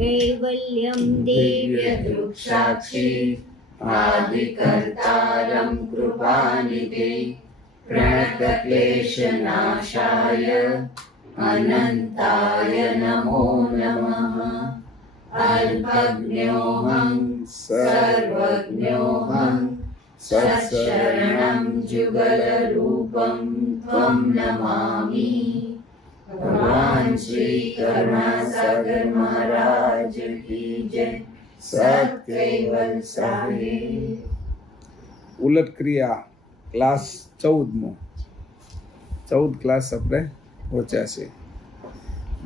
कैवल्यं दिव्यदृक्साक्षी आदिकर्तारं कृपानिधे प्रणतक्लेशनाशाय अनन्ताय नमो नमः। अल्पज्ञोऽहं सर्वज्ञोऽहं सत्शरणं जुगलरूपं त्वं नमामि। भगवान श्री करुणासागर महाराज की जय। सत कैवल साहेब। ઉલટ ક્રિયા ક્લાસ 14 ક્લાસ આપણે પહોંચ્યા છે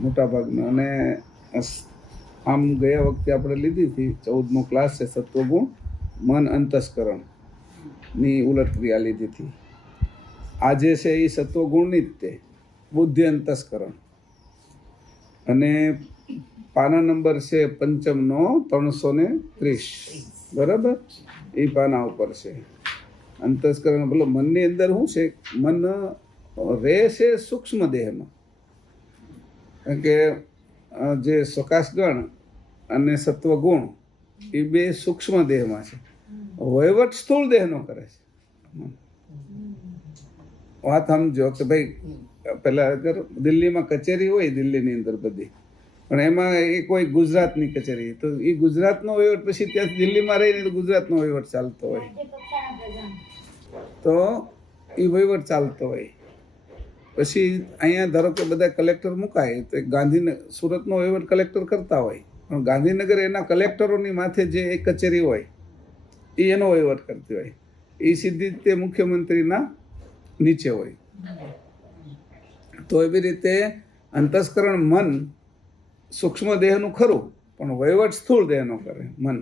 મોટાભાગનો, અને આમ ગયા વખતે આપણે લીધી હતી 14મો ક્લાસ છે સત્વગુણ મન અંતસ્કરણની ઉલટ ક્રિયા લીધી હતી. આજે છે એ સત્વગુણની જ તે બુદ્ધિ અંતસ્કરણ, અને પાના નંબર છે પંચમનો 330, બરાબર? એ પાના ઉપર છે અંતસ્કરણ. બોલો, મનની અંદર શું છે? મન રહે છે સૂક્ષ્મ દેહમાં, કારણ કે જે સ્વકાશગણ અને સત્વગુણ એ બે સૂક્ષ્મ દેહમાં છે. વહીવટ સ્થૂળ દેહનો કરે છે. વાત સમજો કે ભાઈ, પેલા અગર દિલ્હીમાં કચેરી હોય, દિલ્હીની અંદર બધી, પણ એમાં એ કોઈ ગુજરાતની કચેરી, તો એ ગુજરાતનો વહીવટ પછી ત્યાં દિલ્હીમાં રહીને તો ગુજરાતનો વહીવટ ચાલતો હોય, તો એ વહીવટ ચાલતો હોય. પછી અહીંયા ધારો કે બધા કલેક્ટર મુકાય, તો ગાંધીનગર સુરતનો વહીવટ કલેક્ટર કરતા હોય, પણ ગાંધીનગર એના કલેક્ટરોની માથે જે એક કચેરી હોય એ એનો વહીવટ કરતી હોય, એ સીધી તે મુખ્યમંત્રીના નીચે હોય. તો એવી રીતે અંતસ્કરણ મન સૂક્ષ્મ દેહનું ખરું, પણ વહીવટ સ્થૂળ દેહનો કરે મન.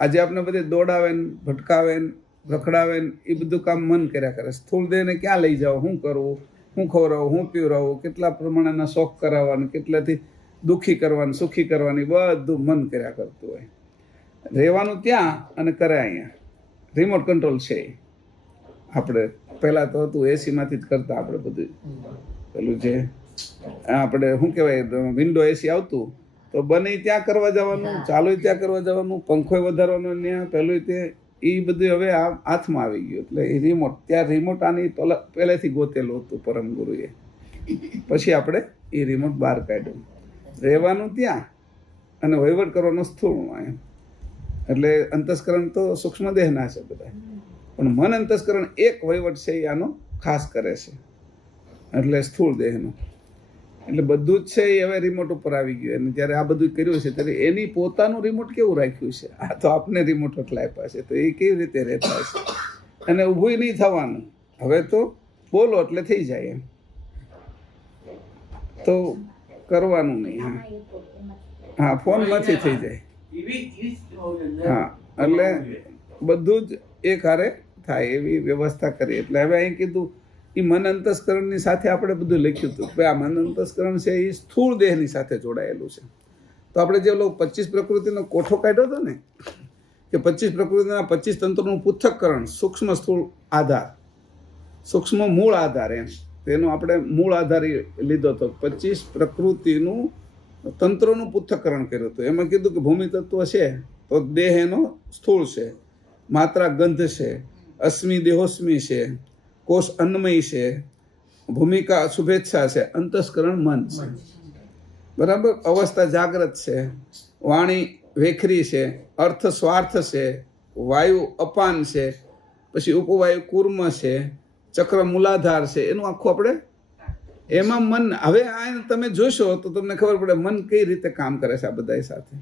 આજે આપણે બધે દોડાવે ને ભટકાવે ને રખડાવે ને એ બધું કામ મન કર્યા કરે. સ્થૂળ દેહને ક્યાં લઈ જાઓ, શું કરવું, શું ખવડાવવું, શું પીવડાવવું, કેટલા પ્રમાણેના શોખ કરાવવાનું, કેટલાથી દુઃખી કરવાનું, સુખી કરવાની, બધું મન કર્યા કરતું હોય. રહેવાનું ત્યાં અને કરે અહીંયા. રિમોટ કંટ્રોલ છે આપણે. પહેલાં તો હતું એસીમાંથી જ કરતા આપણે બધું. પેલું છે આપણે શું કહેવાય, વિન્ડો એસી આવતું તો બને ત્યાં કરવા જવાનું, ચાલુ ત્યાં કરવા જવાનું, પંખો વધારવાનો ત્યાં, પેલું તે એ બધું હવે આ હાથમાં આવી ગયું. એટલે એ રિમોટ, ત્યાં રિમોટ આની પહેલેથી ગોતેલું હતું પરમ ગુરુએ, પછી આપણે એ રિમોટ બહાર કાઢ્યું. રહેવાનું ત્યાં અને વહીવટ કરવાનો સ્થૂળમાં એમ. એટલે અંતસ્કરણ તો સૂક્ષ્મ દેહના છે બધા, પણ મન અંતસ્કરણ એક વહીવટ છે એ આનો ખાસ કરે છે, એટલે સ્થૂળ દેહનો. એટલે બધું જ છે એ હવે રિમોટ ઉપર આવી ગયું. અને જ્યારે આ બધું કર્યું છે ત્યારે એની પોતાનું રિમોટ કેવું રાખ્યું છે? આ તો આપને રિમોટ એટલા આપ્યા છે, તો એ કેવી રીતે રહેતા છે? અને ઊભું નહીં થવાનું, હવે તો બોલો એટલે થઈ જાય એમ, તો કરવાનું નહીં. હા, ફોનમાંથી થઈ જાય. હા, એટલે બધું જ એક હારે થાય એવી વ્યવસ્થા કરી. એટલે હવે અહીં કીધું એ મન અંતસ્કરણની સાથે આપણે બધું લખ્યું હતું કે આ મન અંતસ્કરણ છે એ સ્થૂળ દેહની સાથે જોડાયેલું છે. તો આપણે જે લોકો 25 પ્રકૃતિનો કોઠો કાઢ્યો હતો ને, કે 25 પ્રકૃતિના 25 તંત્રોનું પૃથ્થકરણ, સૂક્ષ્મ સ્થૂળ આધાર, સૂક્ષ્મ મૂળ આધાર, એમ તેનો આપણે મૂળ આધાર લીધો હતો. 25 પ્રકૃતિનું તંત્રોનું પૃથ્થકરણ કર્યું હતું. એમાં કીધું કે ભૂમિ તત્વ છે તો દેહ એનો સ્થૂળ છે, માત્રા ગંધ છે, અસ્મિ દેહોસ્મિ છે, કોષ અન્નમય છે, ભૂમિકા શુભેચ્છા છે, અંતસ્કરણ મન છે, બરાબર? અવસ્થા જાગ્રત છે, વાણી વેખરી છે, અર્થ સ્વાર્થ છે, વાયુ અપાન છે, પછી ઉપવાયુ કુર્મ છે, ચક્ર મૂલાધાર છે. એનું આખું આપણે એમાં મન. હવે આ તમે જોશો તો તમને ખબર પડે મન કઈ રીતે કામ કરે છે આ બધા સાથે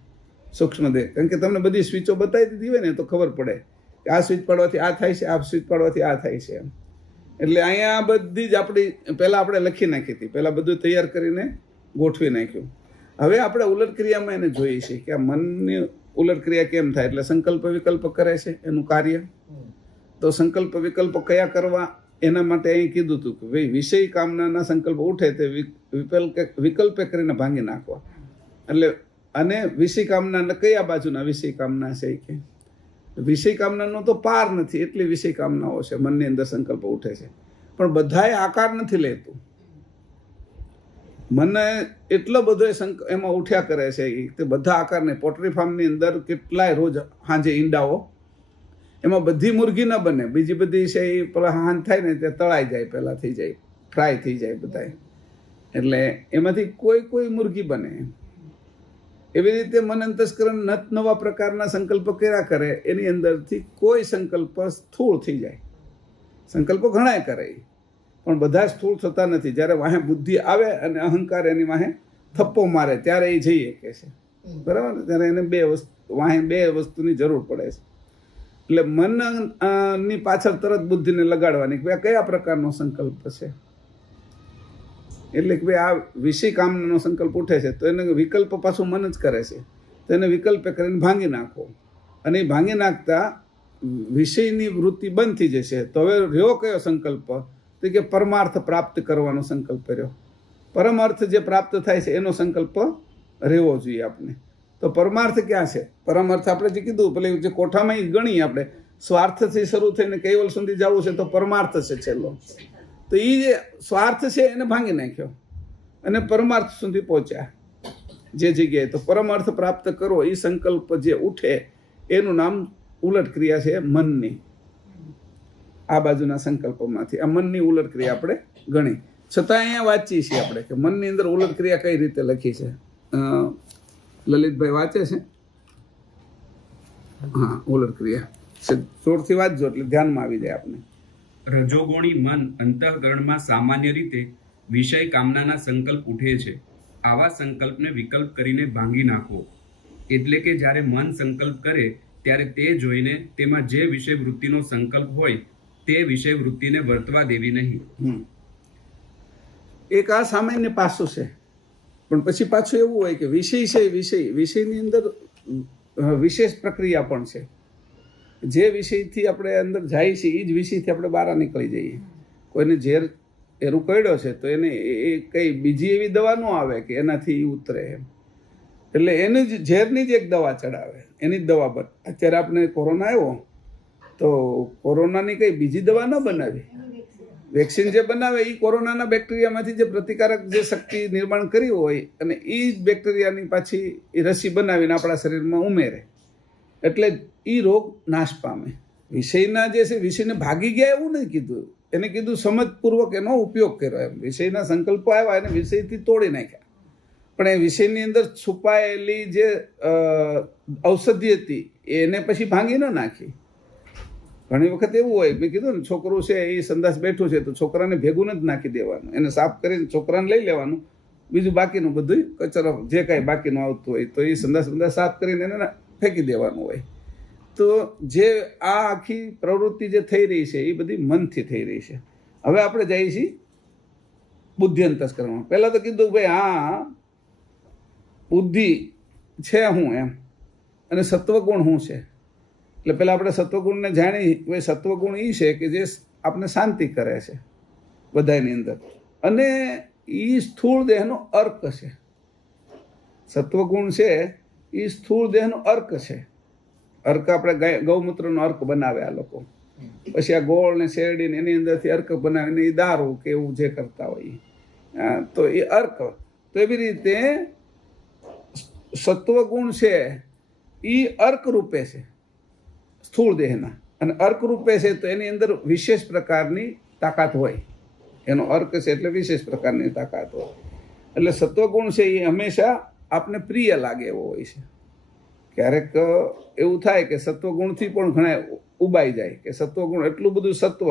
સૂક્ષ્મ દેહ. કારણ કે તમને બધી સ્વિચો બતાવી દીધી હોય ને તો ખબર પડે કે આ સ્વિચ પાડવાથી આ થાય છે, આ સ્વિચ પાડવાથી આ થાય છે એમ. એટલે અહીંયા બધી જ આપણી પહેલાં આપણે લખી નાખી હતી, પહેલાં બધું તૈયાર કરીને ગોઠવી નાખ્યું. હવે આપણે ઉલટ ક્રિયામાં એને જોઈએ છીએ કે આ મનની ઉલટ ક્રિયા કેમ થાય. એટલે સંકલ્પ વિકલ્પ કરે છે એનું કાર્ય. તો સંકલ્પ વિકલ્પ કયા કરવા એના માટે અહીં કીધું હતું કે ભાઈ વિષય કામનાના સંકલ્પ ઉઠે તે વિકલ્પે કરીને ભાંગી નાખવા. એટલે અને વિષય કામના કયા બાજુના વિષય કામના છે કે વિષય કામનાનો તો પાર નથી, એટલી વિષય કામનાઓ છે મનની અંદર સંકલ્પ ઉઠે છે. પણ બધાએ આકાર નથી લેતું. મને એટલો બધો એમાં ઉઠ્યા કરે છે તે બધા આકારને પોલ્ટ્રી ફાર્મની અંદર કેટલાય રોજ સાંજે ઈંડાઓ, એમાં બધી મુરગી ન બને, બીજી બધી છે એ પેલા હાન થાય ને તે તળાઈ જાય, પહેલાં થઈ જાય, ફ્રાય થઈ જાય બધાય, એટલે એમાંથી કોઈ મુરગી બને. એવી રીતે મન અંતસ્કરણ નત નવા પ્રકારના સંકલ્પો કર્યા કરે, એની અંદરથી કોઈ સંકલ્પ સ્થૂળ થઈ જાય. સંકલ્પો ઘણાય કરે પણ બધા સ્થૂળ થતા નથી. જ્યારે વાહે બુદ્ધિ આવે અને અહંકાર એની વાહે થપ્પો મારે ત્યારે એ જઈએ કે છે, બરાબર ને? ત્યારે એને બે વસ્તુની જરૂર પડે છે. એટલે મનની પાછળ તરત બુદ્ધિને લગાડવાની કે કયા પ્રકારનો સંકલ્પ છે. એટલે કે ભાઈ આ વિષય કામનો સંકલ્પ ઉઠે છે તો એને વિકલ્પ પાછું મન જ કરે છે, તો એને વિકલ્પે કરીને ભાંગી નાખો. અને એ ભાંગી નાખતા વિષયની વૃત્તિ બંધ થઈ જશે. તો હવે રહ્યો કયો સંકલ્પ? તો કે પરમાર્થ પ્રાપ્ત કરવાનો સંકલ્પ રહ્યો. પરમાર્થ જે પ્રાપ્ત થાય છે એનો સંકલ્પ રહેવો જોઈએ આપણે. તો પરમાર્થ ક્યાં છે? પરમાર્થ આપણે જે કીધું પેલી જે કોઠામાં ગણીએ આપણે, સ્વાર્થથી શરૂ થઈને કૈવલ સુધી જવું છે તો પરમાર્થ છે છેલ્લો. તો એ જે સ્વાર્થ છે એને ભાંગી નાખ્યો અને પરમાર્થ સુધી પહોંચ્યા જે જગ્યાએ. તો પરમાર્થ પ્રાપ્ત કરો એ સંકલ્પ જે ઉઠે એનું નામ ઉલટ ક્રિયા છે મનની. આ બાજુના સંકલ્પોમાંથી આ મનની ઉલટ ક્રિયા આપણે ગણી. છતાં અહીંયા વાંચીએ છીએ આપણે કે મનની અંદર ઉલટ ક્રિયા કઈ રીતે લખી છે. લલિતભાઈ વાંચે છે? હા, ઉલટ ક્રિયા જોરથી વાંચજો એટલે ધ્યાનમાં આવી જાય આપણે. રજોગુણી મન અંતઃકરણમાં સામાન્ય રીતે વિષય કામનાના સંકલ્પ ઉઠે છે. આવા સંકલ્પને વિકલ્પ કરીને ભાંગી નાખો. એટલે કે જ્યારે મન સંકલ્પ કરે ત્યારે તે જોઈને તેમાં જે વિષય વૃત્તિનો સંકલ્પ હોય તે વિષય વૃત્તિને વર્તવા દેવી નહીં. એક આ સામાન્ય પાસું છે. પણ પછી પાછું એવું હોય કે વિષય છે, વિષયની અંદર વિશેષ પ્રક્રિયા પણ છે. જે વિષયથી આપણે અંદર જાય છે એ જ વિષયથી આપણે બહાર નીકળી જઈએ. કોઈને ઝેર એરું કરડ્યો છે તો એને એ કઈ બીજી એવી દવા ન આવે કે એનાથી ઉતરે એમ. એટલે એની જ ઝેરની જ એક દવા ચડાવે, એની જ દવા બને. અત્યારે આપણે કોરોના આવ્યો તો કોરોનાની કઈ બીજી દવા ન બનાવી, વેક્સિન જે બનાવે એ કોરોનાના બેક્ટેરિયામાંથી જે પ્રતિકારક જે શક્તિ નિર્માણ કરી હોય અને એ જ બેક્ટેરિયાની પાછી એ રસી બનાવીને આપણા શરીરમાં ઉમેરે એટલે એ રોગ નાશ પામે. વિષયના જે છે વિષયને ભાગી ગયા એવું નહીં કીધું, એને કીધું સમજપૂર્વક એનો ઉપયોગ કર્યો એમ. વિષયના સંકલ્પો આવ્યા એને વિષયથી તોડી નાખ્યા, પણ એ વિષયની અંદર છુપાયેલી જે ઔષધિ હતી એને પછી ભાંગી ન નાખી. ઘણી વખત એવું હોય, મેં કીધું ને છોકરું છે એ સંદાસ બેઠું છે તો છોકરાને ભેગું જ નાખી દેવાનું, એને સાફ કરીને છોકરાને લઈ લેવાનું, બીજું બાકીનું બધું કચરો જે કાંઈ બાકીનું આવતું હોય તો એ સંદાસ સાફ કરીને એને ફેંકી દેવાનું હોય. તો જે આ આખી પ્રવૃત્તિ જે થઈ રહી છે એ બધી મનથી થઈ રહી છે. હવે આપણે જઈએ છીએ બુદ્ધિ અંતસ્કરણમાં. પહેલાં તો કીધું ભાઈ હા બુદ્ધિ છે હું એમ, અને સત્વગુણ શું છે. એટલે પહેલાં આપણે સત્વગુણને જાણી, ભાઈ સત્વગુણ એ છે કે જે આપણે શાંતિ કરે છે બધાની અંદર, અને એ સ્થૂળ દેહનો અર્ક છે. સત્વગુણ છે એ સ્થૂળ દેહનો અર્ક છે. અર્ક આપણે ગૌમૂત્રનો અર્ક બનાવે આ લોકો, પછી આ ગોળ ને શેરડી ને એની અંદરથી અર્ક બનાવીને એ દારૂ કે એવું જે કરતા હોય તો એ અર્ક. તો એવી રીતે સત્વગુણ છે એ અર્ક રૂપે છે સ્થૂળ દેહના, અને અર્ક રૂપે છે તો એની અંદર વિશેષ પ્રકારની તાકાત હોય. એનો અર્ક છે એટલે વિશેષ પ્રકારની તાકાત હોય. એટલે સત્વગુણ છે એ હંમેશા આપને પ્રિય લાગે એવો હોય છે. ક્યારેક એવું થાય કે સત્વગુણથી પણ ઘણા ઉબાઈ જાય, કે સત્વગુણ એટલું બધું સત્વ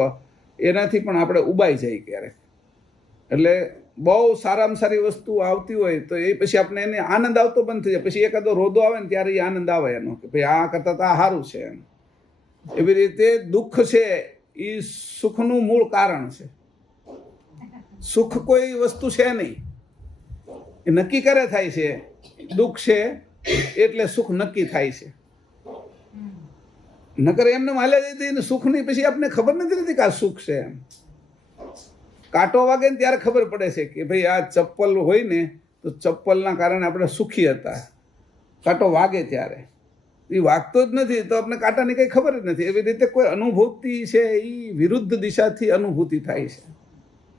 એનાથી પણ આપણે ઉબાઈ જાય ક્યારેક. એટલે બહુ સારામાં સારી વસ્તુ આવતી હોય તો એ પછી આપણે એને આનંદ આવતો બંધ થઈ જાય. પછી એકાદો રોદો આવે ને ત્યારે એ આનંદ આવે એનો કે ભાઈ આ કરતાં તો આ સારું છે એમ. એવી રીતે દુઃખ છે એ સુખનું મૂળ કારણ છે. સુખ કોઈ વસ્તુ છે નહીં, એ નક્કી કરે થાય છે. દુઃખ છે એટલે સુખ નક્કી થાય છે. નકર એમને હાલ્યા જતી સુખ નહીં, પછી આપને ખબર નથી રહેતી કે આ સુખ છે એમ. કાંટો વાગે ને ત્યારે ખબર પડે છે કે ભાઈ આ ચપ્પલ હોય ને તો ચપ્પલના કારણે આપણે સુખી હતા. કાંટો વાગે ત્યારે એ વાગતો જ નથી તો આપણે કાંટાની કંઈ ખબર જ નથી. એવી રીતે કોઈ અનુભૂતિ છે એ વિરુદ્ધ દિશાથી અનુભૂતિ થાય છે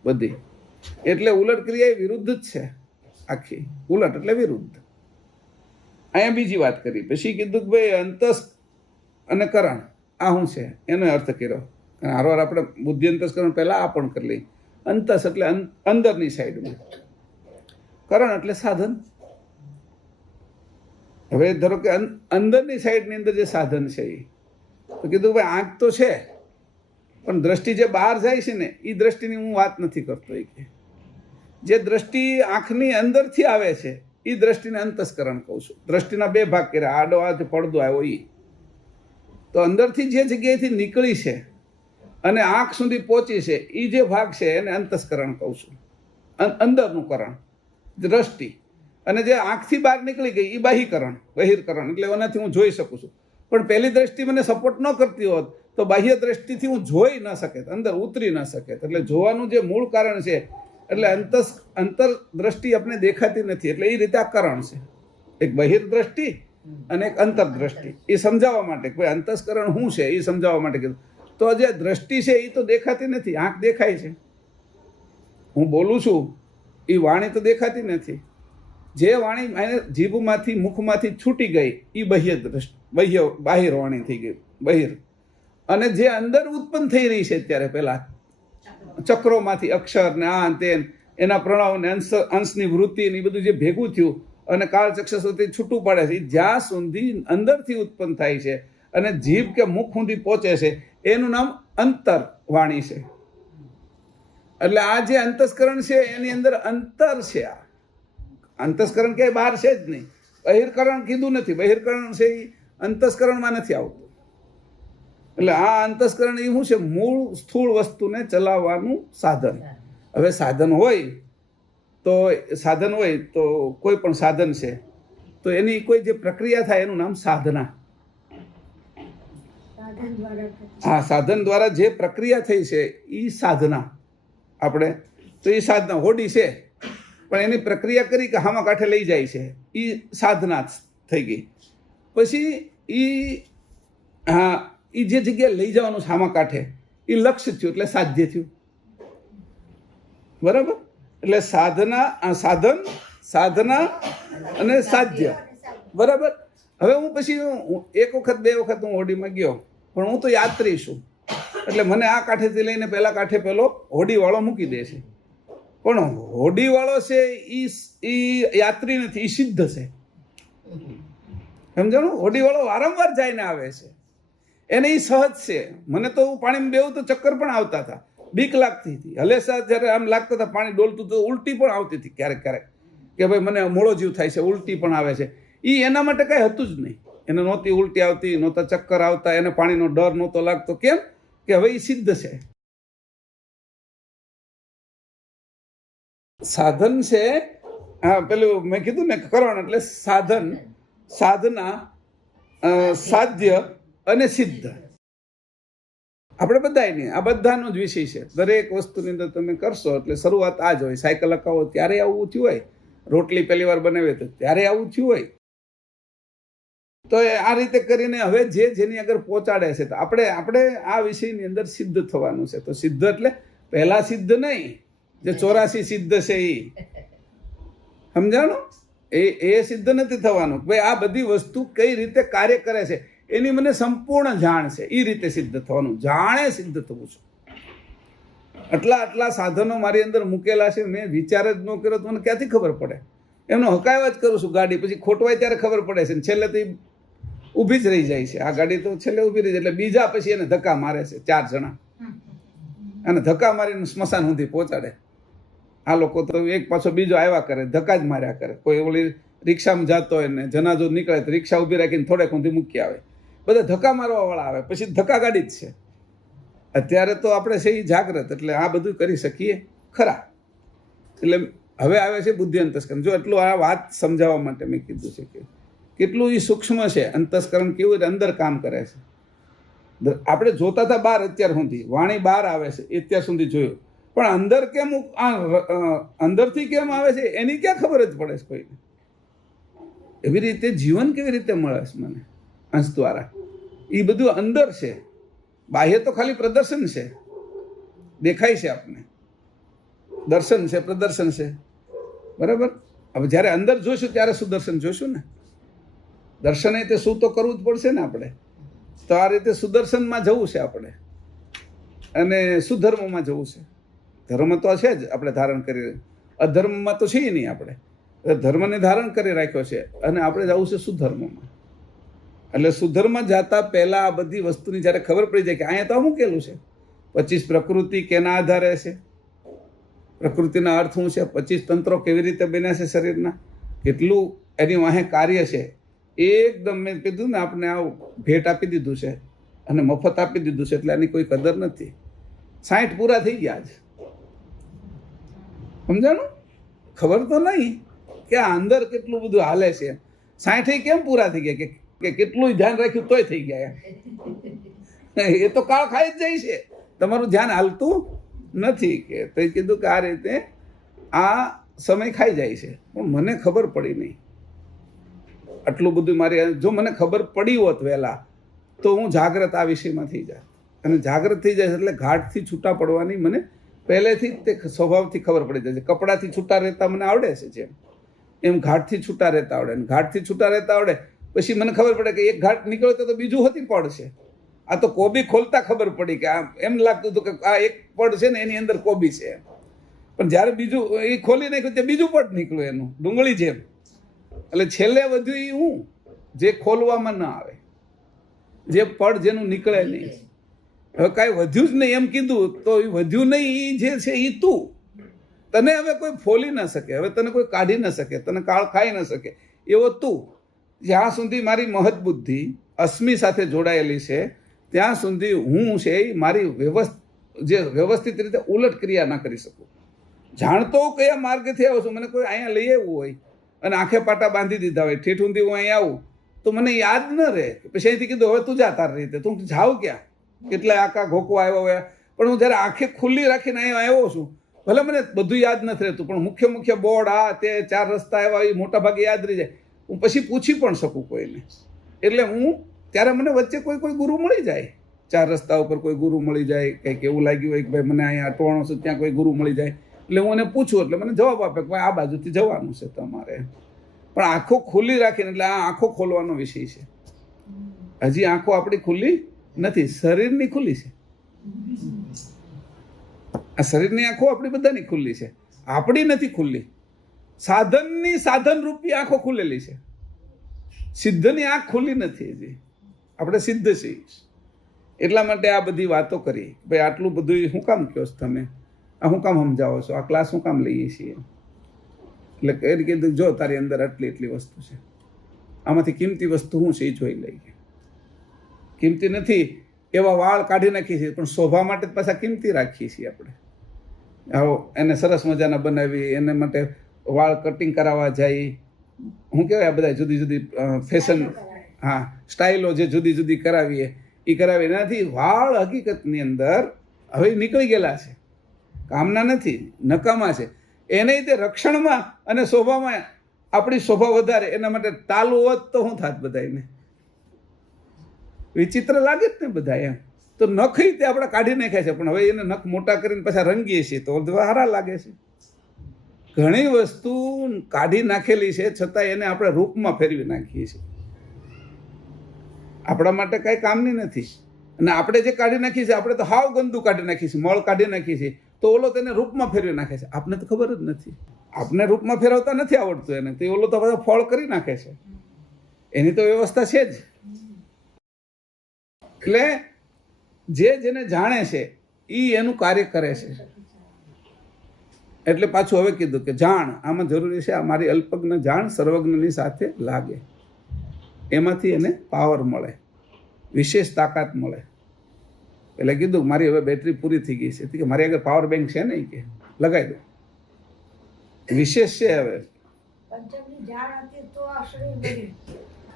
બધી. એટલે ઉલટ ક્રિયા એ વિરુદ્ધ જ છે. આખી ઉલટ એટલે વિરુદ્ધ. અહીંયા બીજી વાત કરી, પછી કીધું કે ભાઈ અંતસ અને કરણ આ શું છે એનો અર્થ કર્યો. અને હારવાર આપણે બુદ્ધિ અંતસ્કરણ પહેલાં આ પણ કરી લઈ. અંતસ એટલે અંદરની સાઈડમાં, કરણ એટલે સાધન. હવે ધારો કે અંદરની સાઈડની અંદર જે સાધન છે એ તો કીધું ભાઈ આંખ તો છે પણ દ્રષ્ટિ જે બહાર જાય છે ને એ દ્રષ્ટિની હું વાત નથી કરતો. એ કે જે દ્રષ્ટિ આંખની અંદરથી આવે છે એ દ્રષ્ટિને અંતસ્કરણ કહું છું. દ્રષ્ટિના બે ભાગ કર્યા, આડો હાથ પડદો આવ્યો એ. તો અંદરથી જે જગ્યાએથી નીકળી છે અને આંખ સુધી પહોંચી છે એ જે ભાગ છે એને અંતસ્કરણ કહું છું. અંદરનું કરણ દ્રષ્ટિ. અને જે આંખથી બહાર નીકળી ગઈ એ બાહ્યકરણ, બહિર્કરણ, એટલે એનાથી હું જોઈ શકું છું. પણ પહેલી દ્રષ્ટિ મને સપોર્ટ ન કરતી હોત તો બાહ્ય દ્રષ્ટિથી હું જોઈ ન શકે, અંદર ઉતરી ન શકે. એટલે જોવાનું જે મૂળ કારણ છે એટલે અંતર દ્રષ્ટિ આપણે દેખાતી નથી, એટલે એ રીતે આ કરણ છે. એક બહિર્દ્રષ્ટિ અને એક અંતરદ્રષ્ટિ. એ સમજાવવા માટે કે ભાઈ અંતસ્કરણ શું છે એ સમજાવવા માટે કીધું. તો જે દ્રષ્ટિ છે એ તો દેખાતી નથી, આંખ દેખાય છે. હું બોલું છું એ વાણી તો દેખાતી નથી. જે વાણી જીભમાંથી મુખમાંથી છૂટી ગઈ એ બાહ્ય વાણી થઈ ગઈ, બહિર. અને જે અંદર ઉત્પન્ન થઈ રહી છે અત્યારે પહેલા ચક્રોમાંથી અક્ષર ને આ તે એના પ્રણવ ને અંશની વૃત્તિ ને એ બધું જે ભેગું થયું અને કાળચક્ષુથી છૂટું પડે છે, જ્યાં સુધી અંદરથી ઉત્પન્ન થાય છે અને જીભ કે મુખ સુધી પહોંચે છે એનું નામ અંતર વાણી છે. એટલે આ જે અંતસ્કરણ છે એની અંદર અંતર છે. આ અંતસ્કરણ ક્યાંય બહાર છે જ નહીં. બહિર્કરણ કીધું નથી, બહિર્કરણ છે એ અંતસ્કરણમાં નથી આવતું. એટલે આ અંતસ્કરણ એ શું છે? મૂળ સ્થૂળ વસ્તુને ચલાવવાનું સાધન. હવે સાધન હોય તો કોઈ પણ સાધન છે તો એની કોઈ જે પ્રક્રિયા થાય એનું નામ સાધના. હા, સાધન દ્વારા જે પ્રક્રિયા થઈ છે એ સાધના. આપણે તો એ સાધના હોડી છે પણ એની પ્રક્રિયા કરી કે હામા કાંઠે લઈ જાય છે એ સાધના થઈ ગઈ. પછી એ જે જગ્યાએ લઈ જવાનું સામા કાંઠે એ લક્ષ્ય થયું એટલે સાધ્ય થયું. બરાબર? એટલે સાધન, સાધના અને સાધ્ય. બરાબર? હવે હું પછી એક વખત બે વખત હું હોડીમાં ગયો પણ હું તો યાત્રી છું. એટલે મને આ કાંઠેથી લઈને પેલા કાંઠે પેલો હોડીવાળો મૂકી દે છે. પણ હોડીવાળો છે એ યાત્રી નથી, એ સિદ્ધ છે. સમજાણું? હોડીવાળો વારંવાર જઈને આવે છે, એને એ સહજ છે. મને તો પાણીમાં બેવું તો ચક્કર પણ આવતા હતા, બીક લાગતી હતી. હલેસા જ્યારે આમ લાગતા હતા પાણી ડોલતું તો ઉલટી પણ આવતી હતી ક્યારેક ક્યારેક, કે ભાઈ મને મોળો જીવ થાય છે, ઉલટી પણ આવે છે. એ એના માટે કાંઈ હતું જ નહીં. એને નહોતી ઉલટી આવતી, નહોતા ચક્કર આવતા, એને પાણીનો ડર નહોતો લાગતો. કેમ? કે હવે એ સિદ્ધ છે. સાધન છે, હા, પેલું મેં કીધું ને કરણ એટલે સાધન, સાધના, સાધ્ય અને સિદ્ધ. આપણે બધાયની આ બધાનો જ વિષય છે. દરેક વસ્તુની અંદર તમે કરશો એટલે શરૂઆત આ જ હોય. સાયકલ હકાવો ત્યારે આવું થયું હોય, રોટલી પહેલી વાર બનાવે તો ત્યારે આવું થયું હોય. તો આ રીતે કરીને હવે જેની આગળ પહોંચાડે છે તો આપણે આ વિષયની અંદર સિદ્ધ થવાનું છે. તો સિદ્ધ એટલે પહેલા સિદ્ધ નહીં, જે 84 સિદ્ધ છે એ સમજાણું? એ સિદ્ધ નથી થવાનું. ભાઈ આ બધી વસ્તુ કઈ રીતે કાર્ય કરે છે એની મને સંપૂર્ણ જાણ છે, એ રીતે સિદ્ધ થવાનું. જાણે સિદ્ધ થવું છે. આટલા સાધનો મારી અંદર મૂકેલા છે, મેં વિચાર જ ન કર્યો તો મને ક્યાંથી ખબર પડે? એમનો હકાવ્યા જ કરું છું ગાડી, પછી ખોટવાય ત્યારે ખબર પડે છે, છેલ્લે તો ઊભી જ રહી જાય છે. આ ગાડી તો છેલ્લે ઊભી રહી જાય એટલે બીજા પછી એને ધક્કા મારે છે 4 જણા, અને ધક્કા મારીને સ્મશાન સુધી પહોંચાડે. આ લોકો તો એક પાછો બીજો આવ્યા કરે, ધક્કા જ માર્યા કરે. કોઈ ઓલી રિક્ષામાં જતો હોય ને જનાજો નીકળે તો રિક્ષા ઊભી રાખીને થોડેક ઊંધી મૂકી આવે. બધા ધક્કા મારવા વાળા આવે, પછી ધક્કા ગાડી જ છે. અત્યારે તો આપણે છે એ જાગ્રત, એટલે આ બધું કરી શકીએ ખરા. એટલે હવે આવે છે બુદ્ધિ અંતસ્કરણ. જો એટલું આ વાત સમજાવવા માટે મેં કીધું છે કે કેટલું એ સૂક્ષ્મ છે. અંતસ્કરણ કેવું રીતે અંદર કામ કરે છે. આપણે જોતા હતા બહાર, અત્યાર સુધી વાણી બહાર આવે છે એ અત્યાર સુધી જોયું, પણ અંદર કેમ અંદરથી કેમ આવે છે એની ક્યાં ખબર જ પડે છે કોઈને. એવી રીતે જીવન કેવી રીતે મળે છે મને અંશ દ્વારા, એ બધું અંદર છે. બાહ્ય તો ખાલી પ્રદર્શન છે, દેખાય છે આપને, દર્શન છે, પ્રદર્શન છે. બરાબર? હવે જ્યારે અંદર જોઈશું ત્યારે સુદર્શન જોઈશું ને. દર્શન તે શું તો કરવું જ પડશે ને આપણે. તો આ રીતે સુદર્શનમાં જવું છે આપણે, અને સુધર્મમાં જવું છે. ધર્મ તો છે જ આપણે ધારણ કરી, અધર્મમાં તો છીએ નહીં આપણે. ધર્મને ધારણ કરી રાખ્યો છે અને આપણે જવું છે સુધર્મમાં. એટલે સુધર્મ જતા પહેલા આ બધી વસ્તુની જ્યારે ખબર પડી જાય કે અહીંયા તો મૂકેલું છે 25 પ્રકૃતિ કેના આધારે છે, પ્રકૃતિના અર્થ શું છે, 25 તંત્રો કેવી રીતે બન્યા છે શરીરના, કેટલું એની વાહે કાર્ય છે, એકદમ મેં કીધું ને આપણે આ ભેટ આપી દીધું છે અને મફત આપી દીધું છે, એટલે આની કોઈ કદર નથી. 60 પૂરા થઈ ગયા છે, સમજાણું? ખબર તો નહીં કે આ અંદર કેટલું બધું હાલે છે. 60 કેમ પૂરા થઈ ગયા કે કેટલું ધ્યાન રાખ્યું તોય થઈ ગયા. એ તો કાળ ખાઈ જ જાય છે, તમારું ધ્યાન હાલતું નથી. કે તો કીધું કે આ રીતે આ સમય ખાઈ જાય છે, પણ મને ખબર પડી નહીં. આટલું બધું મારી, જો મને ખબર પડી હોત વહેલા તો હું જાગ્રત આ વિષયમાં થઈ જાય. અને જાગ્રત થઈ જાય એટલે ઘાટથી છૂટા પડવાની મને પહેલેથી જ તે સ્વભાવથી ખબર પડી જાય છે. કપડાથી છૂટા રહેતા મને આવડે છે જેમ, એમ ઘાટથી છૂટા રહેતા આવડે. અને ઘાટથી છૂટા રહેતા આવડે પછી મને ખબર પડે કે એક ઘાટ નીકળે તો બીજું હોતી પડશે. આ તો કોબી ખોલતા ખબર પડી કે આ એમ લાગતું હતું કે આ એક પડ છે ને એની અંદર કોબી છે, પણ જ્યારે બીજું એ ખોલી નાખ્યું ત્યાં બીજું પડ નીકળ્યું એનું, ડુંગળી જેમ. એટલે છેલ્લે વધ્યું એ હું, જે ખોલવામાં ન આવે, જે પડ જેનું નીકળે નહીં. હવે કાંઈ વધ્યું જ નહીં એમ કીધું તો એ વધ્યું નહીં, એ જે છે એ તું. તને હવે કોઈ ફોલી ન શકે, હવે તને કોઈ કાઢી ન શકે, તને કાળ ખાઈ ન શકે એવો તું. જ્યાં સુધી મારી મહત બુદ્ધિ અસ્મિ સાથે જોડાયેલી છે ત્યાં સુધી હું છે એ મારી વ્યવસ્થિત રીતે ઉલટ ક્રિયા ના કરી શકું. જાણતો કયા માર્ગથી આવું છું, મને કોઈ અહીંયા લઈ આવવું હોય અને આંખે પાટા બાંધી દીધા હોય, ઠેઠ ઊંધી હું અહીંયા આવું તો મને યાદ ન રહે. પછી અહીંથી કીધું હવે તું જા તાર રીતે, તું જાવ ક્યાં, કેટલાય આખા ઘોકો આવ્યા હોય, પણ હું જ્યારે આંખે ખુલ્લી રાખીને અહીંયા આવ્યો છું, ભલે મને બધું યાદ નથી રહેતું, પણ મુખ્ય બોર્ડ આ તે 4 રસ્તા આવ્યા એ મોટા ભાગે યાદ રહી જાય. હું પછી પૂછી પણ શકું કોઈને. એટલે હું ત્યારે મને વચ્ચે કોઈ ગુરુ મળી જાય, 4 રસ્તા ઉપર કોઈ ગુરુ મળી જાય, કંઈક એવું લાગ્યું હોય કે ભાઈ મને અહીંયા અટવાણું છે, ત્યાં કોઈ ગુરુ મળી જાય, એટલે હું એને પૂછું એટલે મને જવાબ આપે કે ભાઈ આ બાજુથી જવાનું છે તમારે. પણ આંખો ખુલ્લી રાખીને, એટલે આ આંખો ખોલવાનો વિષય છે. હજી આંખો આપણી ખુલ્લી નથી, શરીરની ખુલ્લી છે. આ શરીરની આંખો આપણી બધાની ખુલ્લી છે, આપણી નથી ખુલ્લી. સાધનની સાધન રૂપી આંખો ખુલેલી છે, સિદ્ધની આંખ ખુલ્લી નથી હજી. આપણે સિદ્ધ છીએ. એટલા માટે આ બધી વાતો કરી, ભાઈ આટલું બધું શું કામ કહો છો તમે, આ શું કામ સમજાવો છો, આ ક્લાસ શું કામ લઈએ છીએ. એટલે એ કીધું જો તારી અંદર એટલી વસ્તુ છે, આમાંથી કિંમતી વસ્તુ શું છે એ જોઈ લઈએ. કિંમતી નથી એવા વાળ કાઢી નાખીએ છીએ, પણ શોભા માટે પાછા કિંમતી રાખીએ છીએ આપણે. આવો એને સરસ મજાના બનાવી, એને માટે વાળ કટિંગ કરાવવા જાય, શું કહેવાય આ બધા જુદી જુદી ફેશન, હા સ્ટાઇલો જે જુદી જુદી કરાવીએ એ કરાવી. એનાથી વાળ હકીકતની અંદર હવે નીકળી ગયેલા છે, કામના નથી, નકામા છે. એને તે રક્ષણમાં અને શોભામાં આપણી શોભા વધારે, એના માટે તાલું હોત તો શું થાત બધાને, વિચિત્ર લાગે જ ને બધા એમ. તો નખ તે આપણે કાઢી નાખ્યા છે, પણ હવે એને નખ મોટા કરીને પાછા રંગીએ છીએ તો સારા લાગે છે. ઘણી વસ્તુ કાઢી નાખેલી છે છતાં એને આપણે રૂપમાં ફેરવી નાખીએ છીએ, આપણા માટે કાંઈ કામની નથી. અને આપણે જે કાઢી નાખીએ છીએ, આપણે તો હાવ ગંદુ કાઢી નાખીએ છીએ, મળ કાઢી નાખીએ છીએ, તો ઓલો તેને રૂપમાં ફેરવી નાખે છે. આપને તો ખબર જ નથી, આપને રૂપમાં ફેરવતા નથી આવડતું એને, તો ઓલો તો બધા ફળ કરી નાખે છે. એની તો વ્યવસ્થા છે જ. એટલે જેને જાણે છે એ એનું કાર્ય કરે છે. એટલે પાછું હવે કીધું કે જાણ આમાં જરૂરી છે, આ મારી અલ્પજ્ઞ જાણ સર્વજ્ઞની સાથે લાગે, એમાંથી એને પાવર મળે, વિશેષ તાકાત મળે. એટલે કીધું મારી હવે બેટરી પૂરી થઈ ગઈ છે, કે મારી આગળ પાવર બેંક છે ને, કે લગાવી દો, વિશેષ છે હવે.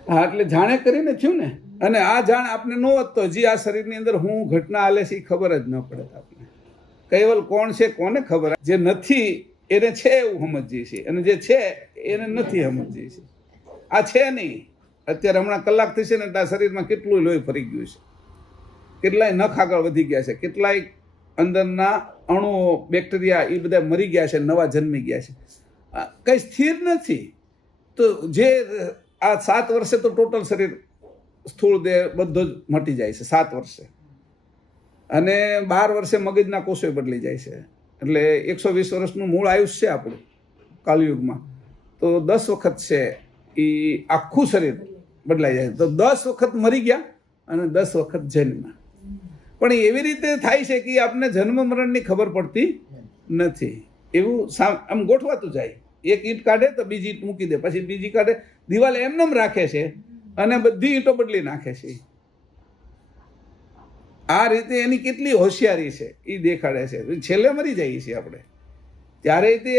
હા એટલે જાણે કરીને થયું ને. અને આ જાણ આપને ન હોત તો હજી આ શરીરની અંદર હું ઘટના હાલે છે એ ખબર જ ન પડે આપને. કૈવલ કોણ છે કોને ખબર, જે નથી એને છે એવું સમજીએ છીએ, અને જે છે એને નથી સમજીએ છીએ. આ છે નહીં. અત્યારે હમણાં કલાક થશે ને એટલે આ શરીરમાં કેટલું લોહી ફરી ગયું છે, કેટલાય નખ આગળ વધી ગયા છે, કેટલાય અંદરના અણુઓ બેક્ટેરિયા એ બધા મરી ગયા છે, નવા જન્મી ગયા છે. કંઈ સ્થિર નથી. તો જે આ 7 વર્ષે તો ટોટલ શરીર સ્થૂળ દેહ બધો જ મટી જાય છે 7 વર્ષે, અને 12 વર્ષે મગજના કોષો બદલી જાય છે. એટલે 120 વર્ષનું મૂળ આયુષ્ય છે આપણું કાલયુગમાં, તો 10 વખત છે એ આખું શરીર બદલાઈ જાય. તો 10 વખત મરી ગયા અને 10 વખત જન્મ. પણ એવી રીતે થાય છે કે આપણને જન્મ મરણની ખબર પડતી નથી. એવું આમ ગોઠવાતું જાય. એક ઈંટ કાઢે તો બીજી ઈંટ મૂકી દે, પછી બીજી કાઢે, દિવાલ એમનેમ રાખે છે અને બધી ઈંટો બદલી નાખે છે. આ રીતે એની કેટલી હોશિયારી છે એ દેખાડે છે. છેલ્લે મરી જઈએ છીએ આપણે ત્યારે તે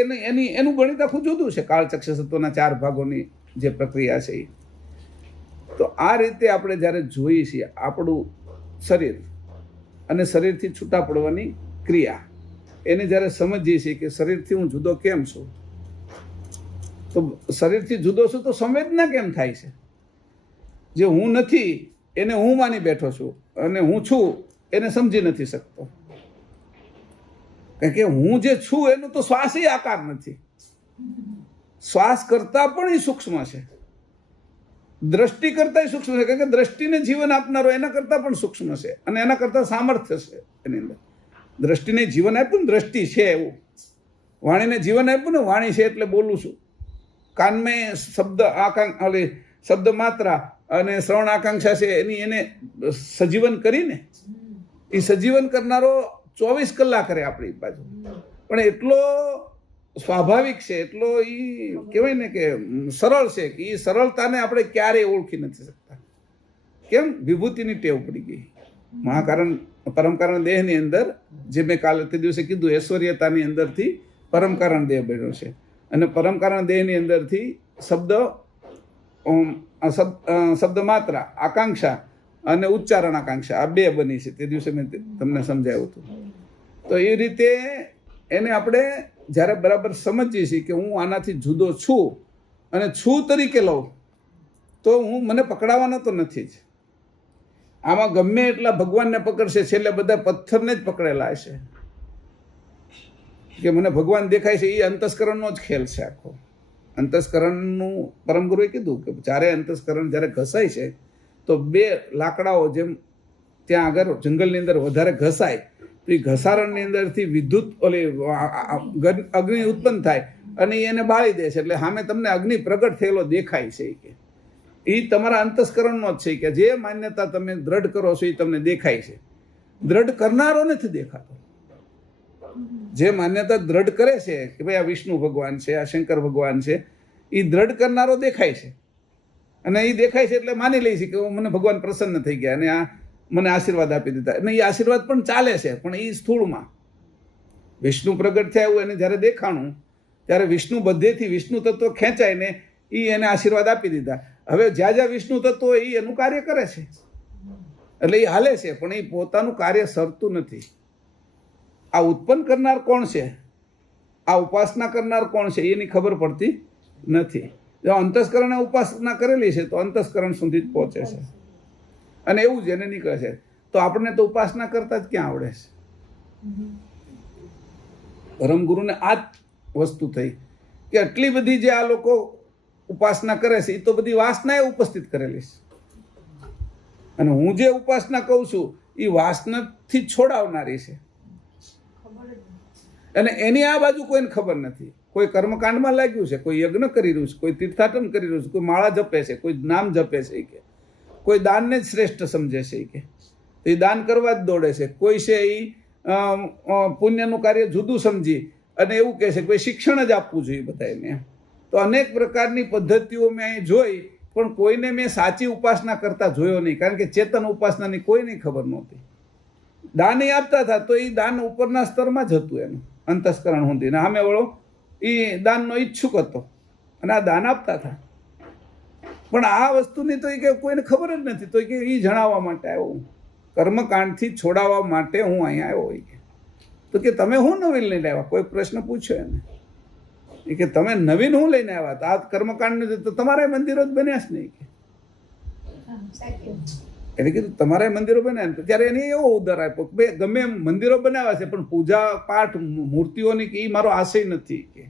એનું ગણિત આખું જુદું છે. કાળચક્ષ તત્વના 4 ભાગોની જે પ્રક્રિયા છે એ. તો આ રીતે આપણે જ્યારે જોઈએ છીએ આપણું શરીર અને શરીરથી છૂટા પડવાની ક્રિયા, એને જ્યારે સમજીએ છીએ કે શરીરથી હું જુદો કેમ છું, તો શરીરથી જુદો છું તો સંવેદના કેમ થાય છે? જે હું નથી એને હું માની બેઠો છું અને હું છું એને સમજી નથી શકતો. કારણ કે હું જે છું એનું તો શ્વાસ આકાર નથી. શ્વાસ કરતા પણ એ સૂક્ષ્મ છે, દ્રષ્ટિ કરતા સૂક્ષ્મ છે. કારણ કે દ્રષ્ટિને જીવન આપનારો એના કરતા પણ સૂક્ષ્મ છે અને એના કરતા સામર્થ્ય છે એની અંદર. દ્રષ્ટિને જીવન આપ્યું ને, દ્રષ્ટિ છે એવું. વાણીને જીવન આપ્યું ને, વાણી છે એટલે બોલું છું. કાનમાં શબ્દ માત્રા અને શ્રવણ આકાંક્ષા છે એની એને સજીવન કરીને, એ સજીવન કરનારો 24 કલાક કરે આપણી બાજુ. પણ એટલો સ્વાભાવિક છે, એટલો એ કહેવાય ને કે સરળ છે કે એ સરળતાને આપણે ક્યારેય ઓળખી નથી શકતા. કેમ? વિભૂતિની ટેવ પડી ગઈ. મહાકારણ પરમકારણ દેહની અંદર, જે મેં કાલે તે દિવસે કીધું, ઐશ્વર્યતાની અંદરથી પરમકારણ દેહ બન્યો છે. અને પરમકારણ દેહની અંદરથી શબ્દ માત્રા, આકાંક્ષા અને ઉચ્ચારણ આકાંક્ષા, આ 2 બની છે. તે દિવસે મેં તમને સમજાવ્યું હતું. તો એ રીતે એને આપણે જ્યારે બરાબર સમજીએ છીએ કે હું આનાથી જુદો છું અને છું તરીકે લઉં, તો મને પકડાવાનો તો નથી જ. આમાં ગમે એટલા ભગવાનને પકડશે, છેલ્લે બધા પથ્થરને જ પકડેલા હશે કે મને ભગવાન દેખાય છે. એ અંતસ્કરણનો જ ખેલ છે આખો. અંતસ્કરણનું પરમગુરુએ કીધું કે જ્યારે અંતસ્કરણ જ્યારે ઘસાય છે તો 2 લાકડાઓ જેમ ત્યાં આગળ જંગલની અંદર વધારે ઘસાય તો એ ઘસારણની અંદરથી વિદ્યુત અગ્નિ ઉત્પન્ન થાય અને એને બાળી દે છે. એટલે સામે તમને અગ્નિ પ્રગટ થયેલો દેખાય છે કે એ તમારા અંતસ્કરણનો જ છે કે જે માન્યતા તમે દ્રઢ કરો છો એ તમને દેખાય છે. દ્રઢ કરનારો નથી દેખાતો. જે માન્યતા દ્રઢ કરે છે કે ભાઈ આ વિષ્ણુ ભગવાન છે, આ શંકર ભગવાન છે, એ દ્રઢ કરનારો દેખાય છે. અને એ દેખાય છે એટલે માની લે છે કે મને ભગવાન પ્રસન્ન થઈ ગયા અને આ મને આશીર્વાદ આપી દીધા. અને એ આશીર્વાદ પણ ચાલે છે, પણ એ સ્થૂળમાં. વિષ્ણુ પ્રગટ થયા એવું એને જ્યારે દેખાણું ત્યારે વિષ્ણુ બધેથી વિષ્ણુ તત્વ ખેંચાઈને એ એને આશીર્વાદ આપી દીધા. હવે જ્યાં જ્યાં વિષ્ણુ તત્વ એ એનું કાર્ય કરે છે એટલે એ હાલે છે, પણ એ પોતાનું કાર્ય સરતું નથી. આ ઉત્પન્ન કરનાર કોણ છે, આ ઉપાસના કરનાર કોણ છે, એની ખબર પડતી નથી. જો અંતસ્કરણે ઉપાસના કરેલી છે તો અંતસ્કરણ સુધી જ પહોંચે છે અને એવું જ એને નીકળે છે. તો આપણને તો ઉપાસના કરતા જ ક્યાં આવડે છે? પરમગુરુને આ જ વસ્તુ થઈ કે આટલી બધી જે આ લોકો ઉપાસના કરે છે એ તો બધી વાસનાએ ઉપસ્થિત કરેલી છે. અને હું જે ઉપાસના કહું છું એ વાસનાથી છોડાવનારી છે. અને એની આ બાજુ કોઈને ખબર નથી. કોઈ કર્મકાંડમાં લાગ્યું છે, કોઈ યજ્ઞ કરી રહ્યું છે, કોઈ તીર્થાટન કરી રહ્યું છે, કોઈ માળા જપે છે, કોઈ નામ જપે છે, કે કોઈ દાનને જ શ્રેષ્ઠ સમજે છે કે એ દાન કરવા જ દોડે છે. કોઈ છે એ પુણ્યનું કાર્ય જુદું સમજી અને એવું કહે છે કે ભાઈ શિક્ષણ જ આપવું જોઈએ બધાને. તો અનેક પ્રકારની પદ્ધતિઓ મેં અહીં જોઈ, પણ કોઈને મેં સાચી ઉપાસના કરતા જોયો નહીં. કારણ કે ચેતન ઉપાસનાની કોઈને ખબર નહોતી. દાન એ આપતા હતા તો એ દાન ઉપરના સ્તરમાં જ હતું એનું અંતસ્કરણ સુધી. ને સામે વળો એ દાનનો ઈચ્છુક હતો અને આ દાન આપતા હતા. પણ આ વસ્તુની તો એ કે કોઈને ખબર જ નથી. તો કે એ જણાવવા માટે આવ્યો, કર્મકાંડથી છોડાવવા માટે હું અહીંયા આવ્યો હોય. તો કે તમે શું નવીન લઈને આવ્યા? કોઈ પ્રશ્ન પૂછ્યો એને એ કે તમે નવીન શું લઈને આવ્યા? તો આ કર્મકાંડ તો તમારા મંદિરો જ બન્યા જ નહીં કે. એટલે કીધું તમારા મંદિરો બન્યા ને ત્યારે એને એવો ઉદ્ધાર આપ્યો કે ગમે એમ મંદિરો બનાવ્યા છે પણ પૂજા પાઠ મૂર્તિઓની કે એ મારો આશય નથી કે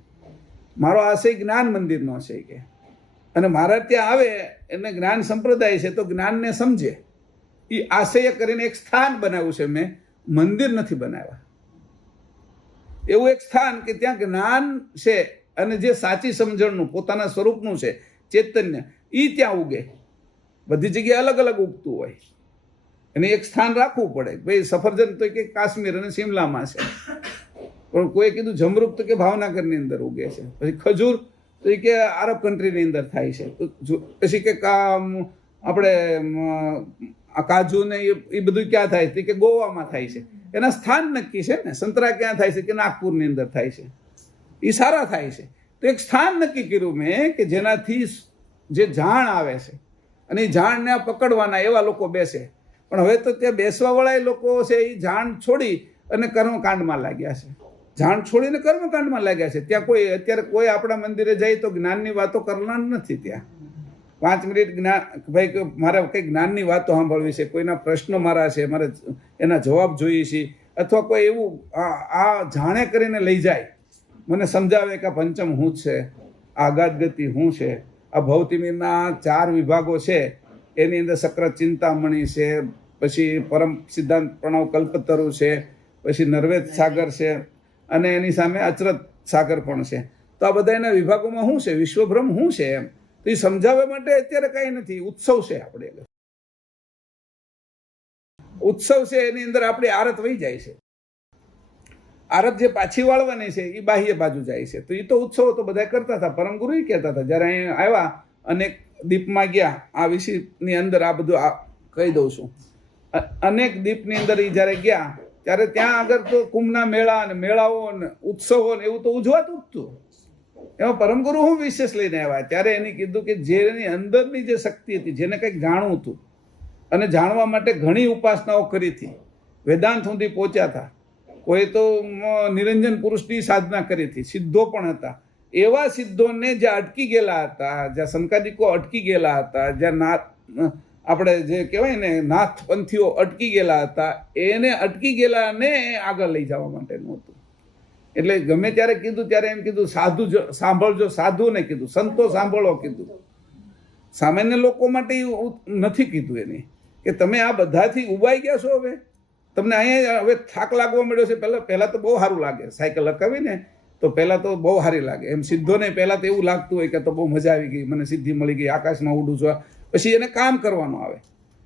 મારો આશય જ્ઞાન મંદિરનો છે કે, અને મારા ત્યાં આવે એને જ્ઞાન સંપ્રદાય છે તો જ્ઞાનને સમજે એ આશય કરીને એક સ્થાન બનાવ્યું છે. મેં મંદિર નથી બનાવ્યા. એવું એક સ્થાન કે ત્યાં જ્ઞાન છે અને જે સાચી સમજણનું પોતાના સ્વરૂપનું છે ચૈતન્ય એ ત્યાં ઉગે. બધી જગ્યાએ અલગ અલગ ઉગતું હોય અને એક સ્થાન રાખવું પડે. ભાઈ સફરજન તો કે કાશ્મીર અને શિમલામાં છે, પણ કોઈ કીધું જમરૂક તો કે ભાવનગરની અંદર ઉગે છે. પછી ખજૂર તો એ કે આરબ કન્ટ્રીની અંદર થાય છે. પછી કે આપણે આ કાજુ ને એ બધું ક્યાં થાય છે કે ગોવામાં થાય છે. એના સ્થાન નક્કી છે ને. સંતરા ક્યાં થાય છે કે નાગપુરની અંદર થાય છે, એ સારા થાય છે. તો એક સ્થાન નક્કી કર્યું મેં કે જેનાથી જે જાણ આવે છે અને એ જાણને પકડવાના એવા લોકો બેસે. પણ હવે તો ત્યાં બેસવાવાળા લોકો છે એ જાણ છોડી અને કર્મકાંડમાં લાગ્યા છે. જાણ છોડીને કર્મકાંડમાં લાગ્યા છે. ત્યાં કોઈ અત્યારે કોઈ આપણા મંદિરે જાય તો જ્ઞાનની વાતો કરનાર નથી. ત્યાં 5 મિનિટ જ્ઞાન ભાઈ મારે કંઈ જ્ઞાનની વાતો સાંભળવી છે, કોઈના પ્રશ્નો મારા છે, મારે એના જવાબ જોઈએ છે, અથવા કોઈ એવું આ જાણે કરીને લઈ જાય, મને સમજાવે કે પંચમ હું જ છે, આગાધ ગતિ હું છે, આ ભૌતિમીના 4 વિભાગો છે, એની અંદર સક્ર ચિંતામણી છે, પછી પરમ સિદ્ધાંત પ્રણવ કલ્પતરુ છે, પછી નર્વેદ સાગર છે, અને એની સામે અચરત સાગર પણ છે. તો આ બધા એના વિભાગોમાં શું છે, વિશ્વભ્રમ શું છે એમ તો એ સમજાવવા માટે અત્યારે કાંઈ નથી. ઉત્સવ છે, આપણે ઉત્સવ છે, એની અંદર આપણી આરત વહી જાય છે. આરત જે પાછી વાળવાની છે એ બાહ્ય બાજુ જાય છે. તો એ તો ઉત્સવો તો બધા કરતા હતા. પરમ ગુરુ એ કહેતા હતા જ્યારે અહીં આવ્યા અનેક દીપમાં ગયા, આ વિષયની અંદર આ બધું કહી દઉં છું. અનેક દીપની અંદર એ જ્યારે ગયા ત્યારે ત્યાં આગળ તો કુંભના મેળા અને મેળાઓ ને ઉત્સવો ને એવું તો ઉજવાતું જ હતું. એમાં પરમગુરુ હું વિશેષ લઈને આવ્યા ત્યારે એને કીધું કે જેની અંદરની જે શક્તિ હતી, જેને કંઈક જાણવું હતું અને જાણવા માટે ઘણી ઉપાસનાઓ કરી હતી, વેદાંત સુધી પહોંચ્યા હતા, કોઈ તો નિરંજન પુરુષની સાધના કરી હતી, સિદ્ધો પણ હતા. એવા સિદ્ધોને જ્યાં અટકી ગયેલા હતા, જ્યાં સંકાદિકો અટકી ગયેલા હતા, જ્યાં આપણે જે કહેવાય ને નાથ પંથીઓ અટકી ગયેલા હતા, એને અટકી ગયેલાને આગળ લઈ જવા માટેનું હતું. એટલે ગમે ત્યારે કીધું ત્યારે એમ કીધું સાધુ સાંભળજો, સાધુને કીધું, સંતો સાંભળો કીધું. સામાન્ય લોકો માટે નથી કીધું એને કે તમે આ બધાથી ઉબાઈ ગયા છો. હવે તમને અહીંયા હવે થાક લાગવા મળ્યો છે. પહેલાં તો બહુ સારું લાગે, સાયકલ હકાવીને તો પહેલાં તો બહુ સારી લાગે. એમ સિદ્ધોને પહેલાં તો એવું લાગતું હોય કે તો બહુ મજા આવી ગઈ, મને સિદ્ધિ મળી ગઈ, આકાશમાં ઉડું છું. પછી એને કામ કરવાનું આવે.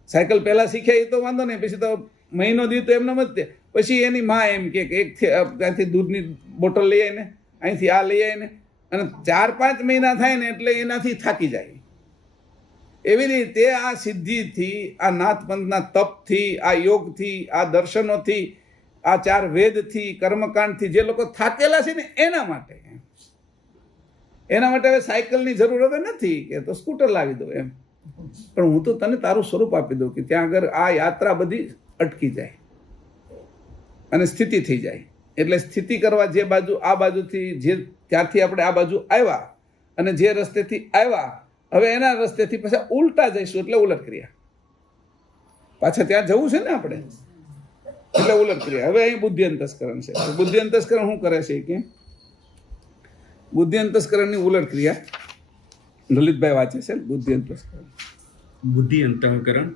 સાયકલ પહેલાં શીખ્યા એ તો વાંધો નહીં, પછી તો મહિનો દી તો એમને મત દે. પછી એની માં એમ કે એક ત્યાંથી દૂધની બોટલ લઈ આવીને, અહીંથી આ લઈ આવીને, અને 4-5 મહિના થાય ને એટલે એનાથી થાકી જાય. એવી રીતે આ સિદ્ધિથી, આ નાથપંથના તપથી, આ યોગથી, આ દર્શનોથી, આ 4 વેદથી, કર્મકાંડથી જે લોકો થાકેલા છે ને એના માટે હવે સાયકલની જરૂર હવે નથી કે તો સ્કૂટર લાવી દો એમ. પણ હું તો તને તારું સ્વરૂપ આપી દઉં કે ત્યાં આગળ આ યાત્રા બધી અટકી જાય અને સ્થિતિ થઈ જાય. એટલે સ્થિતિ કરવા જે બાજુ આ બાજુથી જે ત્યારથી આપણે આ બાજુ આવ્યા અને જે રસ્તેથી આવ્યા હવે એના રસ્તેથી પાછા ઉલટા જઈશું એટલે ઉલટ ક્રિયા. પાછા ત્યાં જવું છે ને આપણે એટલે ઉલટ ક્રિયા. હવે અહીં બુદ્ધિ અંતસ્કરણ છે. બુદ્ધિ અંતસ્કરણ શું કરે છે કે બુદ્ધિ અંતસ્કરણની ઉલટ ક્રિયા લલિતભાઈ વાંચે છે. બુદ્ધિ અંતસ્કરણ, બુદ્ધિ અંતઃકરણ.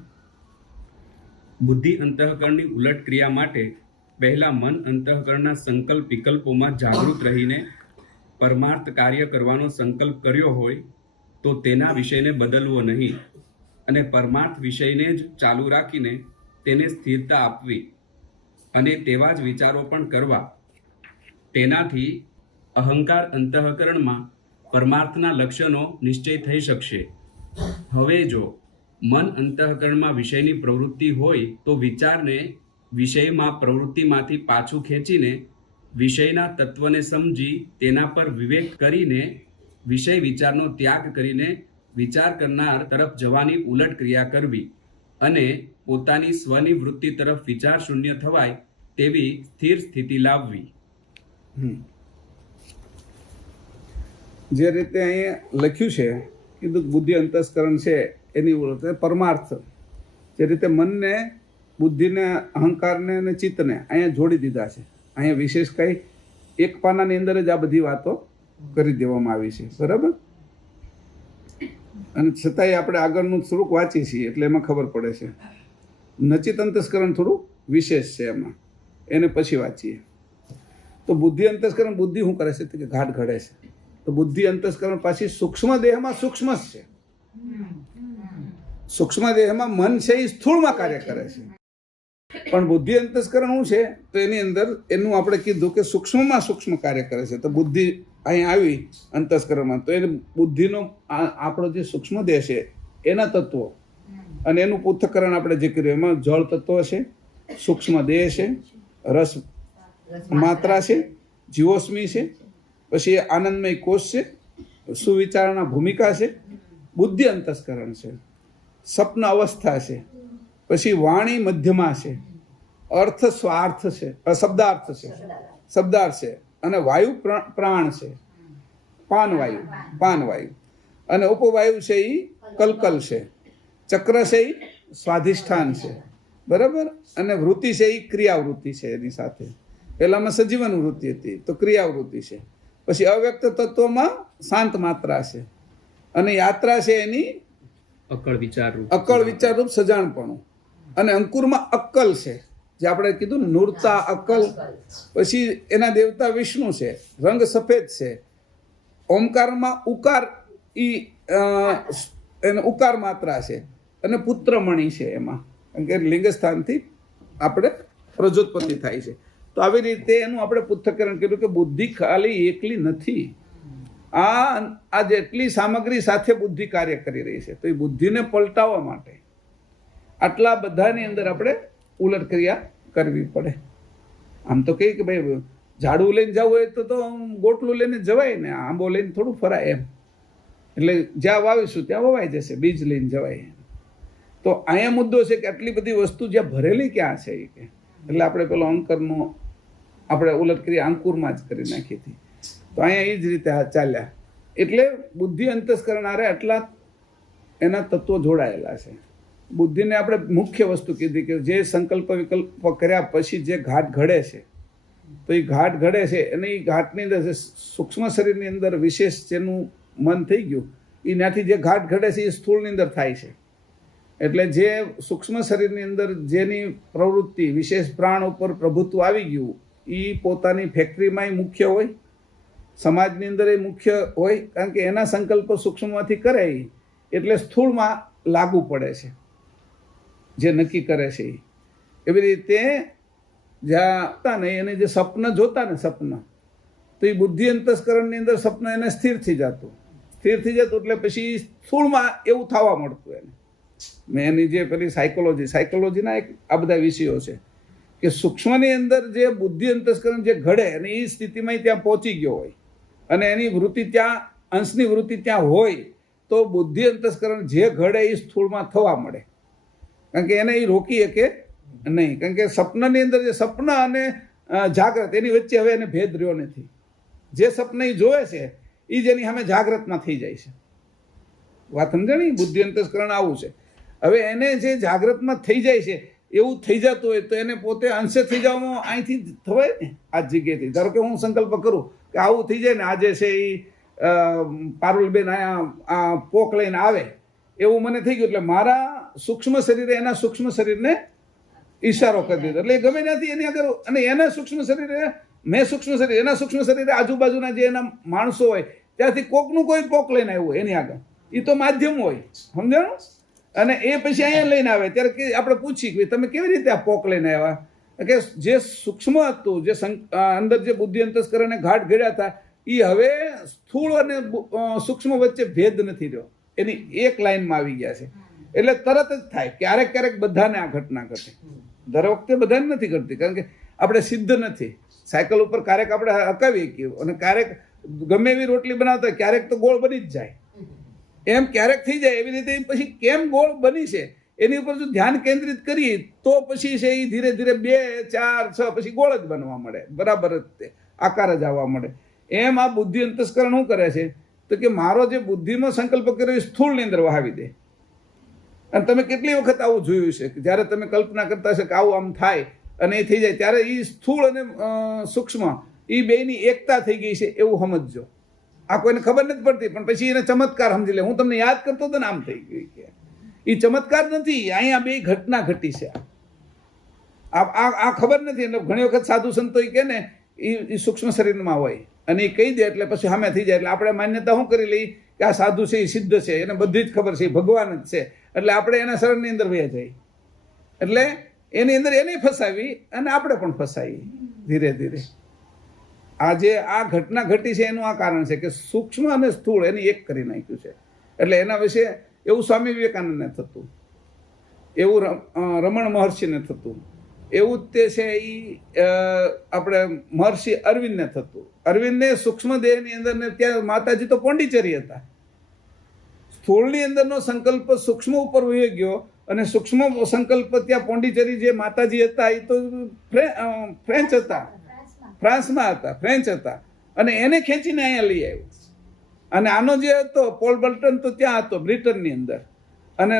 બુદ્ધિ અંતઃકરણની ઉલટ ક્રિયા માટે પહેલા મન અંતઃકરણના સંકલ્પ વિકલ્પોમાં જાગૃત રહીને પરમાર્થ કાર્ય કરવાનો સંકલ્પ કર્યો હોય તો તેના વિષયને બદલવો નહીં અને પરમાર્થ વિષયને જ ચાલુ રાખીને તેને સ્થિરતા આપવી અને તેવા જ વિચારો પણ કરવા. તેનાથી અહંકાર અંતઃકરણમાં પરમાર્થના લક્ષ્યનો નિશ્ચય થઈ શકશે. હવે જો મન અંતઃકરણમાં વિષયની પ્રવૃત્તિ હોય તો વિચારને વિષયમાં પ્રવૃત્તિમાંથી પાછું ખેંચીને વિષયના તત્વને સમજી તેના પર વિવેક કરીને વિષય વિચારનો ત્યાગ કરીને વિચાર કરનાર તરફ જવાની ઉલટ ક્રિયા કરવી અને પોતાની સ્વની વૃત્તિ તરફ વિચાર શૂન્ય થવાય તેવી સ્થિર સ્થિતિ લાવવી. જે રીતે અહીંયા લખ્યું છે કીધું બુદ્ધિ અંતસ્કરણ છે એની પરમાર્થ, જે રીતે મનને, બુદ્ધિને, અહંકારને અને ચિત્તને અહીંયા જોડી દીધા છે. અહીંયા વિશેષ કંઈ એક પાનાની અંદર જ આ બધી વાતો કરી દેવામાં આવી છે. બરાબર. અને છતાંય આપણે આગળનું થોડુંક વાંચીએ છીએ એટલે એમાં ખબર પડે છે. નચિત અંતસ્કરણ થોડું વિશેષ છે એમાં, એને પછી વાંચીએ. તો બુદ્ધિ અંતસ્કરણ, બુદ્ધિ શું કરે છે કે ઘાટ ઘડે છે. તો બુદ્ધિ અંતસ્કરણ પાછી સૂક્ષ્મ દેહમાં સૂક્ષ્મ જ છે. સૂક્ષ્મ દેહમાં મન છે એ સ્થૂળમાં કાર્ય કરે છે, પણ બુદ્ધિ અંતસ્કરણ શું છે તો એની અંદર એનું આપણે કીધું કે સૂક્ષ્મમાં સૂક્ષ્મ કાર્ય કરે છે. તો બુદ્ધિ અહીં આવી અંતસ્કરણમાં, તો એને બુદ્ધિનો આપણો જે સૂક્ષ્મ દેહ છે એના તત્વો અને એનું પૃથ્થકરણ આપણે જે કર્યું એમાં જળ તત્વ છે, સૂક્ષ્મ દેહ છે, રસ માત્રા છે, જીવોષ્મી છે, પછી આનંદમય કોષ છે, સુવિચારણા ભૂમિકા છે, બુદ્ધિ અંતસ્કરણ છે, સ્વપ્ન અવસ્થા છે, પછી વાણી મધ્યમાં છે, અર્થ સ્વાર્થ છે, શબ્દાર્થ છે, શબ્દાર્થ છે, અને વાયુ પ્રાણ છે, પાનવાયુ, અને ઉપવાયુ છે એ કલકલ છે, ચક્ર છે એ સ્વાધિષ્ઠાન છે. બરાબર. અને વૃત્તિ છે એ ક્રિયાવૃત્તિ છે. એની સાથે પહેલામાં સજીવન વૃત્તિ હતી, તો ક્રિયાવૃત્તિ છે. પછી અવ્યક્ત તત્વમાં શાંત માત્રા છે, અને યાત્રા છે એની અકળ વિચારરૂપ સજાણપણું, અને અંકુરમાં અક્કલ છે જે આપણે કીધું ને નૂરતા અક્કલ. પછી એના દેવતા વિષ્ણુ છે, રંગ સફેદ છે, ઓમકારમાં ઉકાર એને ઉકાર માત્રા છે, અને પુત્રમણી છે એમાં, કારણ કે લિંગસ્થાનથી આપણે પ્રજોત્પત્તિ થાય છે. તો આવી રીતે એનું આપણે પૃથ્થકરણ કર્યું કે બુદ્ધિ ખાલી એકલી નથી, આ જેટલી સામગ્રી સાથે બુદ્ધિ કાર્ય કરી રહી છે. તો એ બુદ્ધિને પલટાવવા માટે આટલા બધાની અંદર આપણે ઉલટ ક્રિયા કરવી પડે. આમ તો કહીએ કે ભાઈ ઝાડુ લઈને જવું હોય તો ગોટલું લઈને જવાય ને, આંબો લઈને થોડું ફરાય એમ. એટલે જ્યાં વાવીશું ત્યાં વવાઈ જશે, બીજ લઈને જવાય. તો અહીંયા મુદ્દો છે કે આટલી બધી વસ્તુ જ્યાં ભરેલી ક્યાં છે એ કે, એટલે આપણે પેલો અંકરનો આપણે ઉલટ ક્રિયા અંકુરમાં જ કરી નાખી હતી. તો અહીંયા એ જ રીતે ચાલ્યા. એટલે બુદ્ધિ અંતસ્કરણ આરે આટલા એના તત્વો જોડાયેલા છે. બુદ્ધિને આપણે મુખ્ય વસ્તુ કીધી કે જે સંકલ્પ વિકલ્પ કર્યા પછી જે ઘાટ ઘડે છે, તો એ ઘાટ ઘડે છે અને એ ઘાટની અંદર સૂક્ષ્મ શરીરની અંદર વિશેષ જેનું મન થઈ ગયું, એ ત્યાંથી જે ઘાટ ઘડે છે એ સ્થૂળની અંદર થાય છે. એટલે જે સૂક્ષ્મ શરીરની અંદર જેની પ્રવૃત્તિ વિશેષ પ્રાણ ઉપર પ્રભુત્વ આવી ગયું, એ પોતાની ફેક્ટરીમાં મુખ્ય હોય, સમાજની અંદર એ મુખ્ય હોય, કારણ કે એના સંકલ્પ સૂક્ષ્મમાંથી કરે એટલે સ્થૂળમાં લાગુ પડે છે જે નક્કી કરે છે. એવી રીતે જ્યાં હતા ને એને જે સ્વપ્ન જોતા ને સ્વપ્ન, તો એ બુદ્ધિ અંતસ્કરણની અંદર સ્વપ્ન એને સ્થિર થઈ જતું એટલે પછી સ્થૂળમાં એવું થવા મળતું એને. મેં એની જે પેલી સાયકોલોજીના એક આ બધા વિષયો છે કે સૂક્ષ્મની અંદર જે બુદ્ધિ અંતસ્કરણ જે ઘડે અને એ સ્થિતિમાં ત્યાં પહોંચી ગયો હોય અને એની વૃત્તિ ત્યાં અંશની વૃત્તિ ત્યાં હોય, તો બુદ્ધિ અંતસ્કરણ જે ઘડે એ સ્થૂળમાં થવા મળે, કારણ કે એને એ રોકી શકે નહીં. કારણ કે સ્વપ્નની અંદર જે સ્વપ્ન અને જાગ્રત એની વચ્ચે હવે એને ભેદ રહ્યો નથી. જે સ્વપ્ન એ જોવે છે એ જ એની સામે જાગ્રતમાં થઈ જાય છે. વાત સમજાણી? બુદ્ધિ અંતસ્કરણ આવું છે. હવે એને જે જાગ્રતમાં થઈ જાય છે એવું થઈ જતું હોય તો એને પોતે અંશે થઈ જવામાં અહીંથી થવાય ને, આ જગ્યાએથી. ધારો કે હું સંકલ્પ કરું કે આવું થઈ જાય ને, આજે છે એ પારુલબેન આ પોક લઈને આવે એવું મને થઈ ગયું, એટલે મારા સૂક્ષ્મ શરીરે એના સૂક્ષ્મ શરીરને ઈશારો કરી દીધો, એટલે ગમે ત્યાંથી એની આગળ, અને એના સૂક્ષ્મ શરીરે મેં સૂક્ષ્મ શરીર, એના સૂક્ષ્મ શરીરે આજુબાજુના જે એના માણસો હોય ત્યાંથી કોકનું કોઈ પોક લઈને આવ્યું હોય એની આગળ, એ તો માધ્યમ હોય, સમજાણું? અને એ પછી અહીંયા લઈને આવે ત્યારે કે આપણે પૂછી કે તમે કેવી રીતે આ પોક લઈને આવ્યા, કે જે સૂક્ષ્મ હતું, જે અંદર જે બુદ્ધિ અંતસ્કરણને ઘાટ ઘડ્યા હતા, એ હવે સ્થૂળ અને સૂક્ષ્મ વચ્ચે ભેદ નથી રહ્યો, એની એક લાઈનમાં આવી ગયા છે. એટલે તરત જ થાય. ક્યારેક ક્યારેક બધાને આ ઘટના ઘટે, દર વખતે બધાને નથી ઘટતી, કારણ કે આપણે સિદ્ધ નથી. સાયકલ ઉપર ક્યારેક આપણે હકાવીએ કે, અને ક્યારેક ગમે એવી રોટલી બનાવતા ક્યારેક તો ગોળ બની જ જાય, એમ ક્યારેક થઈ જાય. એવી રીતે પછી કેમ ગોળ બની છે એની ઉપર જો ધ્યાન કેન્દ્રિત કરીએ તો પછી છે એ ધીરે ધીરે 2, 4, 6 પછી ગોળ જ બનવા મળે, બરાબર જ આકાર જ આવવા મળે. એમ આ બુદ્ધિ અંતસ્કરણ શું કરે છે તો કે મારો જે બુદ્ધિનો સંકલ્પ કર્યો એ સ્થૂળની અંદર વહાવી દે. અને તમે કેટલી વખત આવું જોયું છે કે જ્યારે તમે કલ્પના કરતા હશો કે આવું આમ થાય અને એ થઈ જાય, ત્યારે એ સ્થૂળ અને સૂક્ષ્મ એ બેની એકતા થઈ ગઈ છે એવું સમજજો. આ કોઈને ખબર નથી પડતી, પણ પછી એને ચમત્કાર સમજી લે. હું તમને યાદ કરતો હતો ને આમ થઈ ગયું કે એ ચમત્કાર નથી, અહીંયા બે ઘટના ઘટી છે. આ ખબર નથી. એટલે ઘણી વખત સાધુ સંતો કે ને એ સૂક્ષ્મ શરીરમાં હોય અને એ કહી દે એટલે પછી સામે થઈ જાય. એટલે આપણે માન્યતા શું કરી લઈ કે આ સાધુ છે એ સિદ્ધ છે, એને બધી જ ખબર છે, એ ભગવાન જ છે, એટલે આપણે એના શરણની અંદર વહ્યા જાય. એટલે એની અંદર એને ફસાવી અને આપણે પણ ફસાઈએ ધીરે ધીરે. આજે આ ઘટના ઘટી છે એનું આ કારણ છે કે સૂક્ષ્મ અને સ્થૂળ એની એક કરી નાખ્યું છે. એટલે એના વિશે એવું સ્વામી વિવેકાનંદને થતું, એવું રમણ મહર્ષિને થતું, એવું જ તે છે એ આપણે મહર્ષિ અરવિંદને થતું. અરવિંદને સૂક્ષ્મ દેહની અંદર ને ત્યાં માતાજી તો પોંડિચેરી હતા. સ્થૂળની અંદરનો સંકલ્પ સૂક્ષ્મ ઉપર વહી ગયો અને સૂક્ષ્મ સંકલ્પ ત્યાં પોંડિચેરી જે માતાજી હતા એ તો ફ્રેન્ચ હતા, ફ્રાન્સમાં હતા, ફ્રેન્ચ હતા, અને એને ખેંચીને અહીંયા લઈ આવ્યો. અને આનો જે હતો પોલ બલ્ટન તો ત્યાં હતો બ્રિટનની અંદર, અને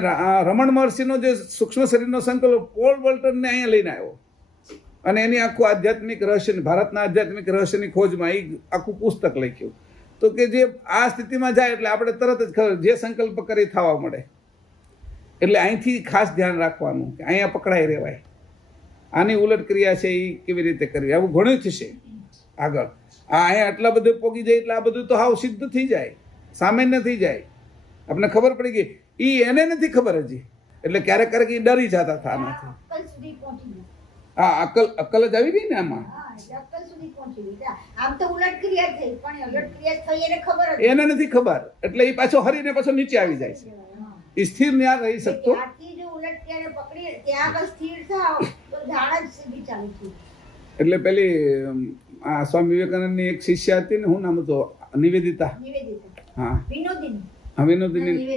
રમણ મહર્ષિનો જે સૂક્ષ્મ શરીરનો સંકલ્પ પોલ બલ્ટનને અહીંયા લઈને આવ્યો. અને એની આખું આધ્યાત્મિક રહસ્ય, ભારતના આધ્યાત્મિક રહસ્યની ખોજમાં એ આખું પુસ્તક લખ્યું. તો કે જે આ સ્થિતિમાં જાય એટલે આપણે તરત જ ખબર જે સંકલ્પ કરી થવા મળે. એટલે અહીંથી ખાસ ધ્યાન રાખવાનું કે અહીંયા પકડાઈ રહેવાય. આની ઉલટ ક્રિયા છે એ કેવી રીતે કરવી, આવું ઘણું થશે આગળ. અહીંયા આટલા બધું પોગી જાય એટલે આ બધું તો હાવ સિદ્ધ થઈ જાય, સામાન્ય થઈ જાય. આપણે ખબર પડી ગઈ, એ એને નથી ખબર હજી. એટલે ક્યારેક ક્યારેક એ ડરી જતા હતા આનાથી. હા, અક્કલ જ આવી ગઈ ને આમાં. એને નથી ખબર એટલે એ પાછો હરીને પાછો નીચે આવી જાય છે. એ સ્થિર ના રહી શકતો. એટલે પેલી આ સ્વામી વિવેકાનંદની એક શિષ્ય હતી ને, શું નામ હતું? નિવેદિતા. હા, વિનોદિની.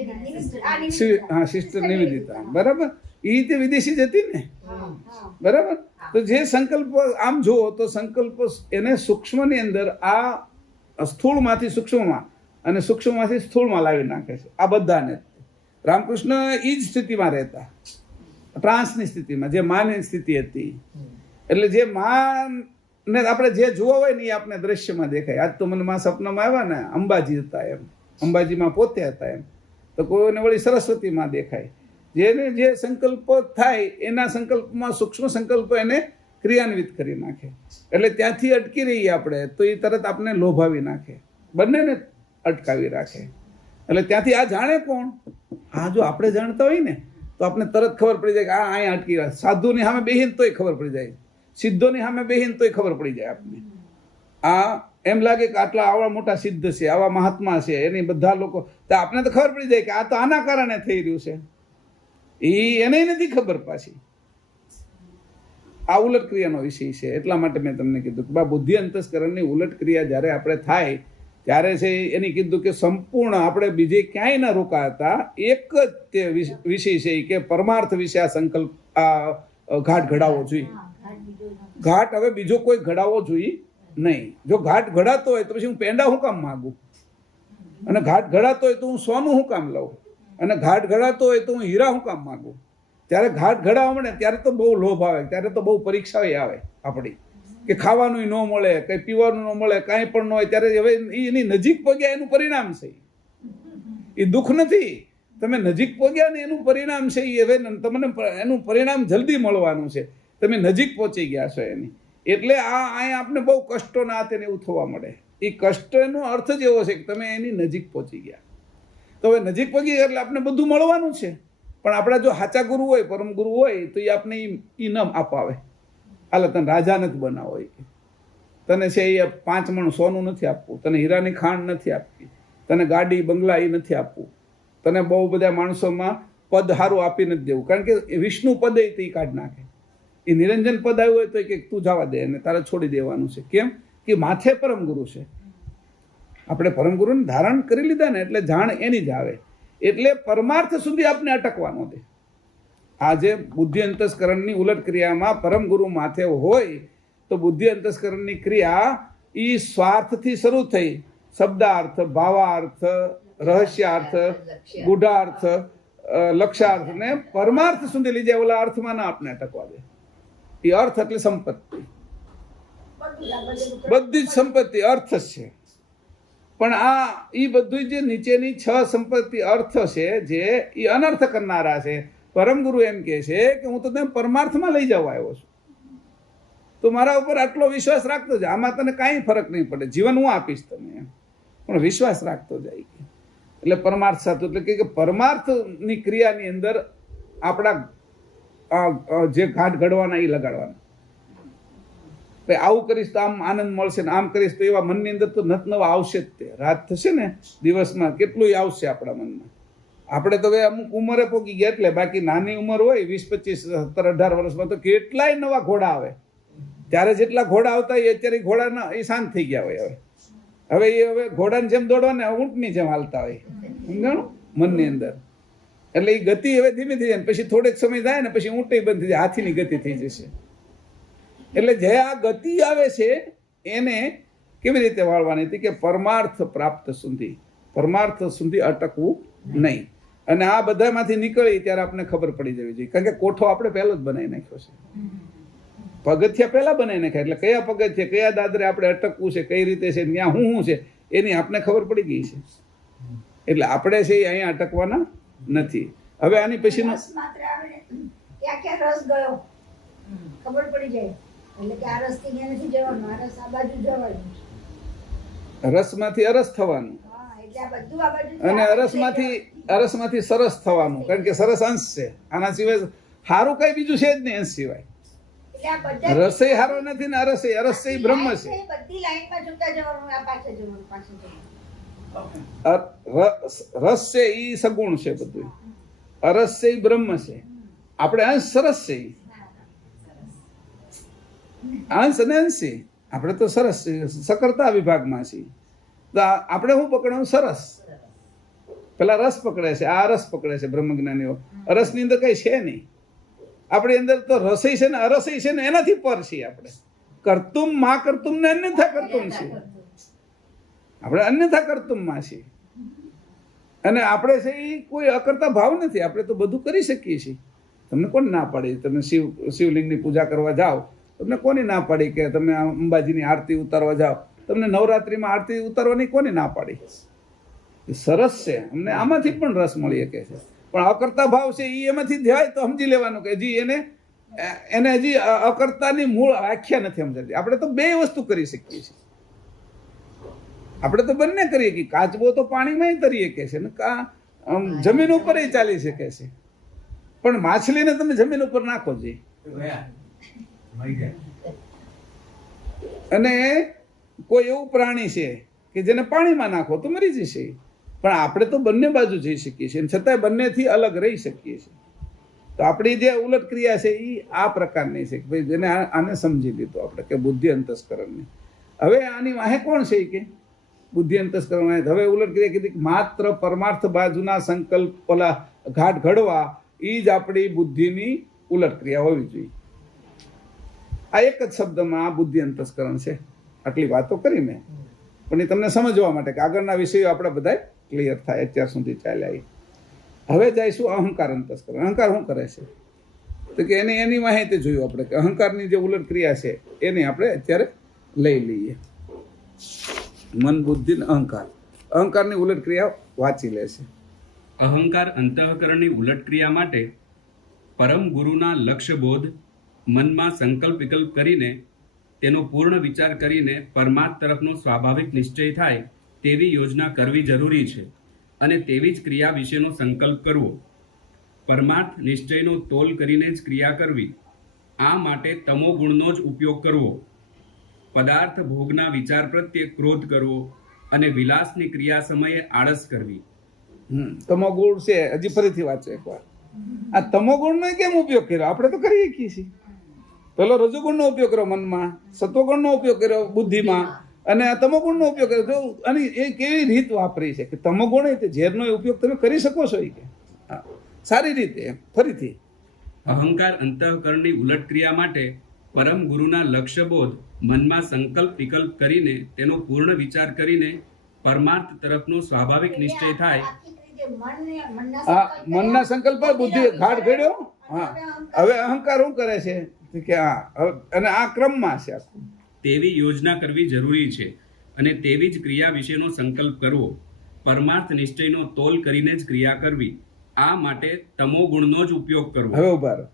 હા, સિસ્ટર નિવેદિતા. બરાબર. એ તે વિદેશી જ હતી ને. બરાબર. તો જે સંકલ્પ આમ જુઓ તો સંકલ્પ એને સૂક્ષ્મની અંદર આ સ્થૂળમાંથી સૂક્ષ્મમાં અને સૂક્ષ્મમાંથી સ્થૂળમાં લાવી નાખે છે આ બધાને. રામકૃષ્ણ એ જ સ્થિતિમાં રહેતા, ટ્રાન્સની સ્થિતિમાં, જે માની સ્થિતિ હતી. એટલે જે માને આપણે જે જોવા હોય ને એ આપણે દ્રશ્યમાં દેખાય. આજ તો મને માં સપનામાં આવ્યા ને, અંબાજી હતા એમ, અંબાજીમાં પોતે હતા એમ, તો કોઈને વળી સરસ્વતીમાં દેખાય. જેને જે સંકલ્પ થાય એના સંકલ્પમાં સૂક્ષ્મ સંકલ્પ એને ક્રિયાન્વિત કરી નાખે. એટલે ત્યાંથી અટકી રહીએ આપણે તો એ તરત આપણે લોભાવી નાખે, બંનેને અટકાવી રાખે. એટલે ત્યાંથી આ જાણે કોણ? હા, જો આપણે જાણતા હોય ને તો આપણે તરત ખબર પડી જાય કે આ અહીંયા અટકી રહ્યા. સાધુની સામે બેહીને તોય ખબર પડી જાય, સિદ્ધોની સામે બેહીને તોય ખબર પડી જાય આપને. આ એમ લાગે કે આટલા આવા મોટા સિદ્ધ છે, આવા મહાત્મા છે, એની બધા લોકો, તો આપણે તો ખબર પડી જાય કે આ તો આના કારણે થઈ રહ્યું છે. એને નથી ખબર પાછી. આ ઉલટ ક્રિયાનો વિષય છે. એટલા માટે મેં તમને કીધું કે બુદ્ધિ અંતસ્કરણની ઉલટ ક્રિયા જ્યારે આપણે થાય ત્યારે છે એની કીધું કે સંપૂર્ણ આપણે બીજે ક્યાંય ન રોકાતા, એક જ તે વિષય છે કે પરમાર્થ વિશે આ સંકલ્પ, આ ઘાટ ઘડાવવો જોઈએ. ઘાટ હવે બીજો કોઈ ઘડાવવો જોઈએ નહીં. જો ઘાટ ઘડાતો હોય તો પછી હું પેંડા શું કામ માગું, અને ઘાટ ઘડાતો હોય તો હું સોનું શું કામ લઉં, અને ઘાટ ઘડાતો હોય તો હું હીરા શું કામ માગું. ત્યારે ઘાટ ઘડાવવા મળે ત્યારે તો બહુ લોભ આવે, ત્યારે તો બહુ પરીક્ષા આવે આપણી, કે ખાવાનું ન મળે, કંઈ પીવાનું ન મળે, કાંઈ પણ ન હોય. ત્યારે હવે એની નજીક પહોંચ્યા એનું પરિણામ છે. એ દુઃખ નથી, તમે નજીક પહોંચ્યા ને એનું પરિણામ છે. એ હવે તમને એનું પરિણામ જલ્દી મળવાનું છે. તમે નજીક પહોંચી ગયા છો એની. એટલે અહીંયા આપણે બહુ કષ્ટો ના તેને એવું થવા મળે. એ કષ્ટનો અર્થ જ એવો છે કે તમે એની નજીક પહોંચી ગયા. તો હવે નજીક પહોંચી ગયા એટલે આપણે બધું મળવાનું છે. પણ આપણા જો સાચા ગુરુ હોય, પરમ ગુરુ હોય, તો એ આપણે એ ન અપાવે. હાલ તને રાજા નથી બનાવો, તને છે એ 5 મણ સોનું નથી આપવું, તને હીરાની ખાણ નથી આપવી, તને ગાડી બંગલા એ નથી આપવું, તને બહુ બધા માણસોમાં પદ સારું આપી નથી દેવું. કારણ કે વિષ્ણુ પદ એ કાઢી નાખે. એ નિરંજન પદ આવ્યું હોય તો કે તું જવા દે અને તારે છોડી દેવાનું છે. કેમ કે માથે પરમ ગુરુ છે. આપણે પરમ ગુરુને ધારણ કરી લીધા ને એટલે જાણ એની જ આવે. એટલે પરમાર્થ સુધી આપણે અટકવાનો દે. આજે બુદ્ધિ અંતસ્કરણની ઉલટ ક્રિયામાં પરમ ગુરુ માથે હોય તો બુદ્ધિ અંતસ્કરણની ક્રિયા એ સ્વાર્થથી શરૂ થઈ શબ્દાર્થ, ભાવાર્થ, રહસ્યાર્થ, ગૂઢાર્થ, લક્ષાર્થ ને પરમાર્થ સુધી લઈ જાય. ઓલા અર્થમાં ના આપણે અટકવા દે. એ અર્થ એટલે સંપત્તિ, બધી જ સંપત્તિ અર્થ જ છે. પણ આ એ બધું જે નીચેની 6 સંપત્તિ અર્થ છે જે એ અનર્થ કરનારા છે. પરમ ગુરુ એમ કહે છે કે હું તો તને પરમાર્થમાં લઈ જવા આવ્યો છું, તો મારા ઉપર આટલો વિશ્વાસ રાખતો જાય, આમાં તને કાંઈ ફરક નહીં પડે, જીવન હું આપીશ તને એમ, પણ વિશ્વાસ રાખતો જાય. એટલે પરમાર્થ સાધુ એટલે કે પરમાર્થની ક્રિયાની અંદર આપણા જે ઘાટ ઘડવાના એ લગાડવાના. આવું કરીશ તો આમ આનંદ મળશે ને આમ કરીશ તો એવા મનની અંદર તો નવા આવશે જ. તે રાત થશે ને દિવસમાં કેટલું આવશે આપણા મનમાં. આપણે તો હવે અમુક ઉંમરે પોગી ગયા એટલે, બાકી નાની ઉંમર હોય 20, 25, 17, 18 વર્ષમાં તો કેટલાય નવા ઘોડા આવે. ત્યારે જેટલા ઘોડા આવતા એ અત્યારે ઘોડાના એ શાંત થઈ ગયા હોય. હવે ઘોડાની જેમ દોડવાને ઊંટની જેમ હાલતા હોય, સમજાણું મનની અંદર. એટલે એ ગતિ હવે ધીમે થઈ જાય, પછી થોડેક સમય થાય ને પછી ઊંટે બંધ થઈ જાય, હાથીની ગતિ થઈ જશે. એટલે જે આ ગતિ આવે છે એને કેવી રીતે વાળવાની હતી કે પરમાર્થ પ્રાપ્ત સુધી અટકવું નહીં. અને આ બધામાંથી નીકળી ત્યારે આપણે ખબર પડી જવી જોઈએ, કારણ કે કોઠો આપણે પહેલો જ બનાવી નાખ્યો છે, પગથિયા પહેલા બનાવી નાખ્યા. એટલે કયા પગથિયા કયા દાદરે આપણે અટકવું છે, કઈ રીતે છે, ત્યાં શું છે એની આપણે ખબર પડી ગઈ છે. એટલે આપણે છે એ અહીંયા અટકવાના નથી. હવે આની પછીનો રસ માત્ર આવે ક્યાં રસ ગયો ખબર પડી જાય, એટલે કે આ રસ થી ત્યાં નથી જવાનું, આ રસ આ બાજુ જવાનું, રસમાંથી અરસ થવાનું, એટલે આ બધું આ બાજુ, અને અરસમાંથી સરસ થવાનું, કારણ કે સરસ અંશ છે. આના સિવાય સારું કઈ બીજું છે જ નહીં અંશ સિવાય. રસે હારો નથી ને અરસ છે બ્રહ્મ છે. બધી લાઈનમાં જુદા જવાનું, આ પાછળ જવાનું, પાછળ જવાનું. રસ છે એ સગુણ છે, બધું અરસ છે એ બ્રહ્મ છે. આપણે અંશ સરસ છે, અંશ અને અંશ છે. આપણે તો સરસ સકરતા વિભાગમાં છીએ, તો આપણે શું પકડવાનું? સરસ. પેલા રસ પકડે છે, આ રસ પકડે છે બ્રહ્મજ્ઞાનીઓ. રસની અંદર કઈ છે નહીં. આપણી અંદર તો રસઈ છે ને અરસઈ છે ને એનાથી પર છીએ આપણે. કર્તુમ માં કર્તુમ ને અન્યથા કર્તુમ છે. આપણે અન્યથા કર્તુમમાં છીએ. અને આપણે છે એ કોઈ અકર્તા ભાવ નથી. આપણે તો બધું કરી શકીએ છીએ. તમને કોણ ના પાડી? તમે શિવલિંગની પૂજા કરવા જાઓ, તમને કોની ના પાડી કે તમે અંબાજીની આરતી ઉતારવા જાઓ? તમને નવરાત્રિમાં આરતી ઉતારવાની કોની ના પાડી? સરસ છે, અમને આમાંથી પણ રસ મળી શકે છે. પણ અકર્તા ભાવ છે એ એમાંથી જાય તો સમજી લેવાનું કે હજી એને હજી અકર્તાની મૂળ વ્યાખ્યા નથી સમજાતી. આપણે તો બે વસ્તુ કરી શકીએ છીએ. આપણે તો બંને કરીએ કે કાચબો તો પાણીમાં તરી શકે છે ને જમીન ઉપર ચાલી શકે છે, પણ માછલીને તમે જમીન ઉપર નાખો જોઈએ. અને કોઈ એવું પ્રાણી છે કે જેને પાણીમાં નાખો તો મરી જશે. પણ આપણે તો બંને બાજુ જઈ શકીએ છીએ, છતાંય બંનેથી અલગ રહી શકીએ છીએ. તો આપણી જે ઉલટ ક્રિયા છે એ આ પ્રકારની છે કે ભાઈ જેને આને સમજી લીધું આપણે કે બુદ્ધિ અંતસ્કરણની. હવે આની વાહે કોણ છે કે બુદ્ધિ અંતસ્કરણ? હવે ઉલટ ક્રિયા કીધી માત્ર પરમાર્થ બાજુના સંકલ્પ ઓલા ઘાટ ઘડવા એ જ આપણી બુદ્ધિની ઉલટ ક્રિયા હોવી જોઈએ. આ એક જ શબ્દમાં આ બુદ્ધિ અંતસ્કરણ છે. આટલી વાતો કરી મેં, પણ એ તમને સમજવા માટે કે આગળના વિષયો આપણે બધા ક્લિયર થાય. અત્યાર સુધી ચાલ્યા. હવે જઈશું અહંકાર અંતસ્કરણ. અહંકાર શું કરે છે તો કે એની માહિતી જોયું આપણે કે અહંકારની જે ઉલટ ક્રિયા છે એની આપણે અત્યારે લઈ લઈએ. મન, બુદ્ધિ ને અહંકાર. અહંકારની ઉલટ ક્રિયા વાંચી લે છે. અહંકાર અંતઃકરણની ઉલટ ક્રિયા માટે પરમ ગુરુના લક્ષ્યબોધ મનમાં સંકલ્પ વિકલ્પ કરીને તેનો પૂર્ણ વિચાર કરીને પરમાર્થ તરફનો સ્વાભાવિક નિશ્ચય થાય તેવી યોજના કરવી જરૂરી છે, અને તેવી જ ક્રિયા વિશેનો સંકલ્પ કરવો. પરમાર્થ નિશ્ચયનો તોલ કરીને જ ક્રિયા કરવી. આ માટે તમો ગુણનો જ ઉપયોગ કરવો. પદાર્થ ભોગના વિચાર પ્રત્યે ક્રોધ કરવો અને વિલાસની ક્રિયા સમયે આળસ કરવી. તમો ગુણ છે. હજી ફરીથી વાંચો એકવાર. આ તમો ગુણનો કેમ ઉપયોગ કર્યો? આપણે તો કરી શકીએ છીએ. પેલો રજોગુણનો ઉપયોગ કર્યો મનમાં, સત્વગુણનો ઉપયોગ કર્યો બુદ્ધિમાં, અને આ તમોગુણનો ઉપયોગ કર્યો. અને એ કેવી રીત વાપરી છે કે તમોગુણ એ ઝેરનો ઉપયોગ તમે કરી શકો છો કે સારી રીતે. ફરીથી અહંકાર અંતઃકરણની ઉલટ ક્રિયા માટે પરમ ગુરુના લક્ષ્યબોધ મનમાં સંકલ્પ વિકલ્પ કરીને તેનો પૂર્ણ વિચાર કરીને પરમાર્થ તરફનો સ્વાભાવિક નિશ્ચય થાય. મનના સંકલ્પ બુદ્ધિ ઘાટ ઘડ્યો. હા, હવે અહંકાર શું કરે છે કે અને આ ક્રમમાં છે. તેવી યોજના કરવી જરૂરી છે, અને તેવી જ ક્રિયા વિશેનો સંકલ્પ કરવો. પરમાર્થ નિશ્ચયનો તોલ કરીને જ ક્રિયા કરવી. આ માટે તમો ગુણનો જ ઉપયોગ કરવો. હવે ઉભા રહો.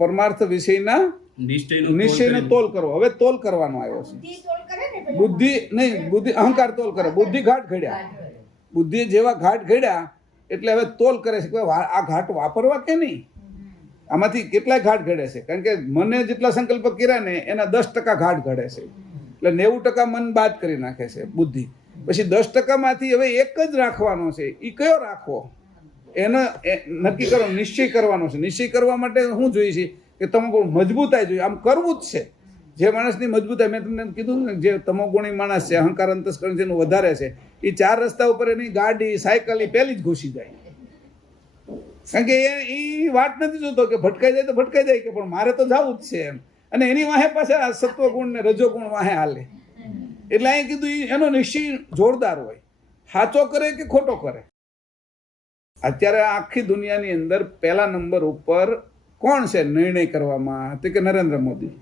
પરમાર્થ વિષયના નિશ્ચયનો તોલ કરવો. હવે તોલ કરવાનો આવ્યો છે. બુદ્ધિ તોલ કરે ને પેલા. બુદ્ધિ નહીં, બુદ્ધિ અહંકાર તોલ કરે. બુદ્ધિ ઘાટ ઘડ્યા. બુદ્ધિ જેવા ઘાટ ઘડ્યા એટલે હવે તોલ કરે છે કે આ ઘાટ વાપરવા કે નહીં. આમાંથી કેટલાય ઘાટ ઘડે છે, કારણ કે મને જેટલા સંકલ્પ કર્યા ને એના 10% ઘાટ ઘડે છે. એટલે 90% મન બાદ કરી નાખે છે બુદ્ધિ. પછી 10% માંથી હવે એક જ રાખવાનો છે. એ કયો રાખવો એનો નક્કી કરો, નિશ્ચય કરવાનો છે. નિશ્ચય કરવા માટે શું જોઈએ છે કે તમોગુણ મજબૂતાઈ જોઈએ. આમ કરવું જ છે. જે માણસની મજબૂતાઈ, મેં તમને કીધું ને, જે તમોગુણી માણસ છે, અહંકાર અંતસ્કરણ જેનું વધારે છે, એ 4 રસ્તા ઉપર એની ગાડી સાયકલ એ પહેલી જ ઘૂસી જાય. કારણ કે એ વાત નથી જોતો કે ભટકાઈ જાય તો ભટકાઈ જાય, કે પણ મારે તો જવું જ છે એમ. અને એની વાહે પાછા સત્વગુણ ને રજોગુણ વાહે હાલે. એટલે અહીં કીધું એનો નિશ્ચય જોરદાર હોય. સાચો કરે કે ખોટો કરે. અત્યારે આખી દુનિયાની અંદર પહેલા નંબર ઉપર કોણ છે નિર્ણય કરવામાં? તો કે નરેન્દ્ર મોદી.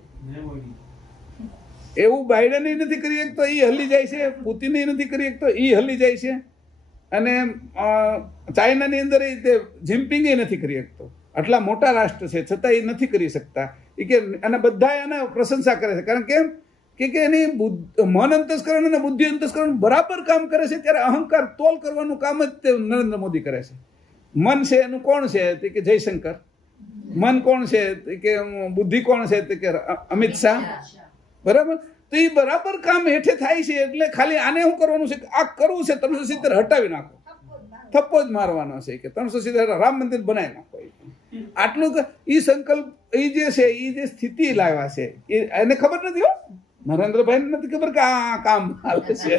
એવું બાઇડન નથી કરી શકતો, એ હલી જાય છે. પુતિન નથી કરી શકતો, એ હલી જાય છે. અને ચાઇનાની અંદર જિમ્પિંગ નથી કરી શકતો. આટલા મોટા રાષ્ટ્ર છે છતાં એ નથી કરી શકતા. એ કે અને બધા એને પ્રશંસા કરે છે. કારણ કે એની મન અંતસ્કરણ અને બુદ્ધિ અંતસ્કરણ બરાબર કામ કરે છે. ત્યારે અહંકાર તોલ કરવાનું કામ જ તે નરેન્દ્ર મોદી કરે છે. મન છે એનું કોણ છે? તે કે જયશંકર. મન કોણ છે? કે બુદ્ધિ કોણ છે? તે કે અમિત શાહ. બરાબર. તો એ બરાબર કામ હેઠે થાય છે. એટલે ખાલી આને શું કરવાનું છે? આ કરવું છે 370 હટાવી નાખો, થપ્પો જ મારવાનો છે કે 370 રામ મંદિર બનાવી નાખો. આટલું એ સંકલ્પ, એ જે છે, એ જે સ્થિતિ લાવ્યા છે, એને ખબર નથી. હો, નરેન્દ્રભાઈને નથી ખબર કે આ કામ હાલે છે.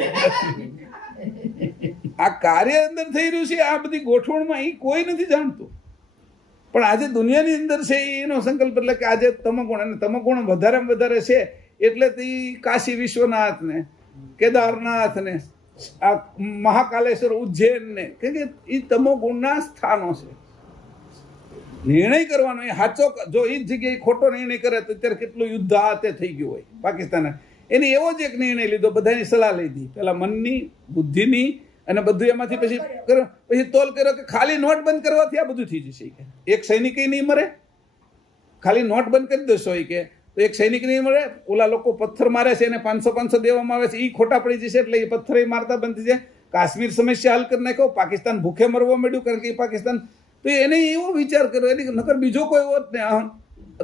આ કાર્ય અંદર થઈ રહ્યું છે, આ બધી ગોઠવણમાં એ કોઈ નથી જાણતું. પણ આજે દુનિયાની અંદર છે એનો સંકલ્પ, એટલે કે આજે તમોગુણ, અને તમોગુણ વધારેમાં વધારે છે. એટલે તે કાશી વિશ્વનાથ ને, કેદારનાથ ને, આ મહાકાલેશ્વર, ઉજ્જૈન ને, કે એ તમોગુણના સ્થાનો છે. નિર્ણય કરવાનો એ સાચો, જો એ જ જગ્યાએ ખોટો નિર્ણય કરે તો અત્યારે કેટલું યુદ્ધ આ તે થઈ ગયું હોય પાકિસ્તાન. એને એવો જ એક નિર્ણય લીધો, બધાની સલાહ લીધી, પેલા મનની, બુદ્ધિની, અને બધું એમાંથી પછી તોલ કર્યો કે ખાલી નોટ બંધ કરવાથી આ બધું થઈ જશે. કે એક સૈનિક નહીં મરે, ખાલી નોટ બંધ કરી દેશો કે તો એક સૈનિક નહીં મળે. ઓલા લોકો પથ્થર મારે છે એને 500 દેવામાં આવે છે, એ ખોટા પડી જશે. એટલે એ પથ્થર મારતા બંધ થઈ જાય. કાશ્મીર સમસ્યા હલ કરી નાખ્યો. પાકિસ્તાન ભૂખે મરવા માંડ્યું, કારણ કે પાકિસ્તાન તો એને એવો વિચાર કર્યો, એની નકર બીજો કોઈ હોત ને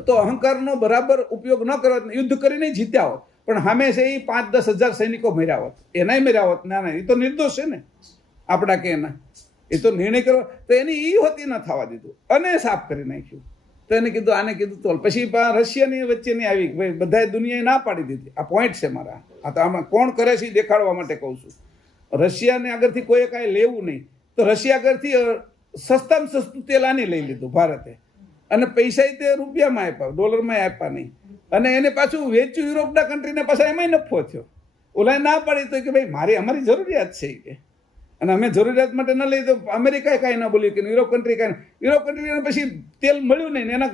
તો અહંકારનો બરાબર ઉપયોગ ન કર્યો, યુદ્ધ કરીને જીત્યા હોત. પણ સામે છે એ 5-10 હજાર સૈનિકો મર્યા હોત, એનાય મર્યા હોત. ના, એ તો નિર્દોષ છે ને આપણા કે એના. એ તો નિર્ણય કર્યો તો એની એ હોતી ન થવા દીધું અને સાફ કરી નાખ્યું. તો એને કીધું, આને કીધું તોલ. પછી રશિયાની વચ્ચેની આવી, ભાઈ બધાએ દુનિયાએ ના પાડી દીધી. આ પોઈન્ટ છે મારા. આ તો આમાં કોણ કરે છે એ દેખાડવા માટે કહું છું. રશિયાને આગળથી કોઈ કાંઈ લેવું નહીં, તો રશિયા આગળથી સસ્તામાં સસ્તું તેલ આની લઈ લીધું ભારતે. અને પૈસા તે રૂપિયામાં આપ્યા, ડોલરમાં આપ્યા નહીં. અને એને પાછું વેચ્યું યુરોપના કન્ટ્રીને, પાછા એમાંય નફો થયો. ઓલાએ ના પાડી તો કે ભાઈ અમારી જરૂરિયાત છે કે, અને અમે જરૂરિયાત માટે ન લઈએ તો અમેરિકાએ કાંઈ ના બોલ્યું કે યુરોપ કન્ટ્રી કાંઈ. યુરોપ કન્ટ્રીને પછી તેલ મળ્યું નહીં ને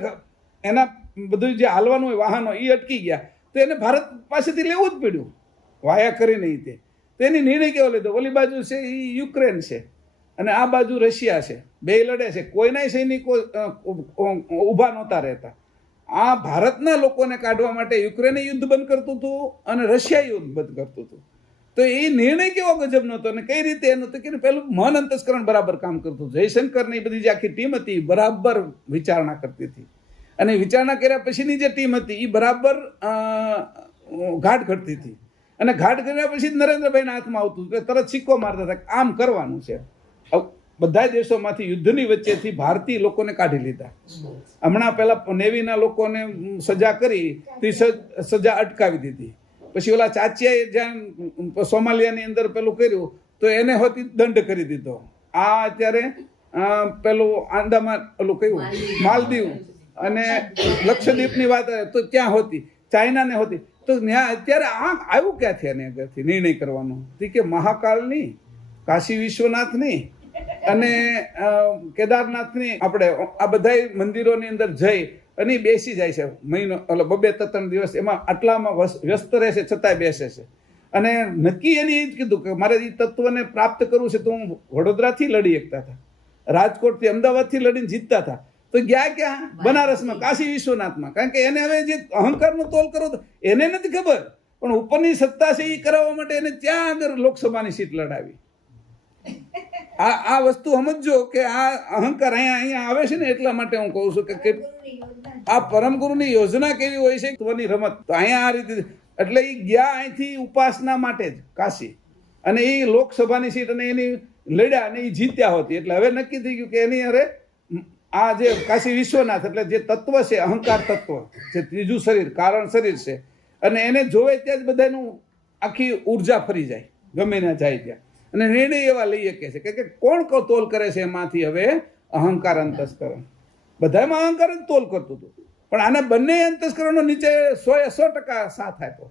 એના બધું જે હાલવાનું હોય વાહનો એ અટકી ગયા. તો એને ભારત પાસેથી લેવું જ પડ્યું, વાયા કરી નહીં તે. તો એની નિર્ણય કેવો લીધો? ઓલી બાજુ છે એ યુક્રેન છે અને આ બાજુ રશિયા છે, બે લડે છે. કોઈના સૈનિકો ઊભા નહોતા રહેતા. આ ભારતના લોકોને કાઢવા માટે યુક્રેને યુદ્ધ બંધ કરતું હતું અને રશિયા યુદ્ધ બંધ કરતું હતું. તો એ નિર્ણય કેવો ગજબનો હતો અને કઈ રીતે એનું તો કે પેલું મન અંતસ્કરણ બરાબર કામ કરતું. જયશંકરની બધી જે આખી ટીમ હતી બરાબર વિચારણા કરતી હતી, અને વિચારણા કર્યા પછીની જે ટીમ હતી એ બરાબર ઘાટ ઘડતી હતી. અને ઘાટ કર્યા પછી નરેન્દ્રભાઈના હાથમાં આવતું કે તરત સિક્કો મારતા હતા, આમ કરવાનું છે. બધા દેશોમાંથી યુદ્ધની વચ્ચેથી ભારતીય લોકોને કાઢી લીધા. હમણાં પેલા નેવીના લોકોને સજા કરી તે સજા અટકાવી દીધી. પછી ઓલા ચાચિયાએ જ્યાં સોમાલિયાની અંદર પેલું કર્યું તો એને હોતી દંડ કરી દીધો. આ અત્યારે પેલું આંદામાન ઓલું કયું માલદીવ અને લક્ષદ્વીપની વાત તો ત્યાં હોતી, ચાઇનાને હોતી. તો ત્યાં અત્યારે આ આવ્યું ક્યાંથી આની આગળથી નિર્ણય કરવાનો? કે મહાકાલની, કાશી વિશ્વનાથની અને કેદારનાથની આપણે આ બધા મંદિરોની અંદર જઈ અને બેસી જાય છે મહિનો, 2-3 દિવસ. એમાં આટલામાં વ્યસ્ત રહે છે છતાંય બેસે છે. અને નક્કી એની એ જ કીધું કે મારે એ તત્વને પ્રાપ્ત કરવું છે. તો હું વડોદરાથી લડી શકતા હતા, રાજકોટથી અમદાવાદથી લડીને જીતતા હતા, તો ગયા ક્યાં? બનારસમાં, કાશી વિશ્વનાથમાં. કારણ કે એને હવે જે અહંકારનો તોલ કરો તો એને નથી ખબર, પણ ઉપરની સત્તા છે એ કરાવવા માટે એને ત્યાં આગળ લોકસભાની સીટ લડાવી. આ વસ્તુ સમજો કે આ અહંકાર અહીંયા આવે છે ને, એટલા માટે હું કહું છું કે આ પરમ ગુરુની યોજના કેવી હોય છે, તત્વની રમત. તો અહીંયા આ રીતે એટલે એ ગયા અહીંથી ઉપાસના માટે જ કાશી, અને એ લોકસભાની સીટ અને એની લડ્યા અને એ જીત્યા હોતી. એટલે હવે નક્કી થઈ ગયું કે એની અરે આ જે કાશી વિશ્વનાથ એટલે જે તત્વ છે, અહંકાર તત્વ, જે ત્રીજું શરીર, કારણ શરીર છે, અને એને જોવે ત્યાં જ બધાનું આખી ઉર્જા ફરી જાય, ગમે ના જાય ત્યાં. અને નિર્ણય એવા લઈ શકે છે કે કોણ તોલ કરે છે એમાંથી હવે અહંકાર અંતસ્કરણ. બધામાં અહંકાર જ તોલ કરતું હતું, પણ આને બંને અંતસ્કરણનો નીચે 100% સાથ આપ્યો,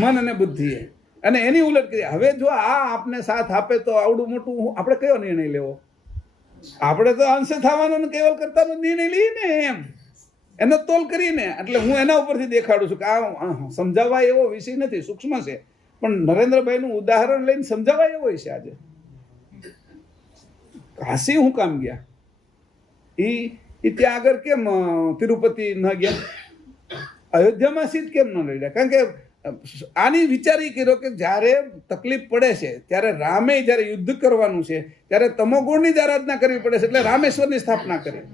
મન અને બુદ્ધિએ. અને એની ઉલટ કરી. હવે જો આ આપને સાથ આપે તો આવડું મોટું આપણે કયો નિર્ણય લેવો? આપણે તો અંશે થવાનો ને કેવલ કરતાનો નિર્ણય લઈએ ને, એમ એનો તોલ કરીને. એટલે હું એના ઉપરથી દેખાડું છું કે આ સમજાવવા એવો વિષય નથી, સૂક્ષ્મ છે, પણ નરેન્દ્રભાઈનું ઉદાહરણ લઈને સમજાવવા એવો છે. આજે કાશી હું કામ ગયા? એ ત્યાં આગળ કેમ તિરુપતિ ન ગયા? અયોધ્યામાં સીટ કેમ ન લઈ રહ્યા? કારણ કે આની વિચારી કર્યો કે જ્યારે તકલીફ પડે છે ત્યારે રામે જ્યારે યુદ્ધ કરવાનું છે ત્યારે તમોગુણની જ આરાધના કરવી પડે છે, એટલે રામેશ્વરની સ્થાપના કરી.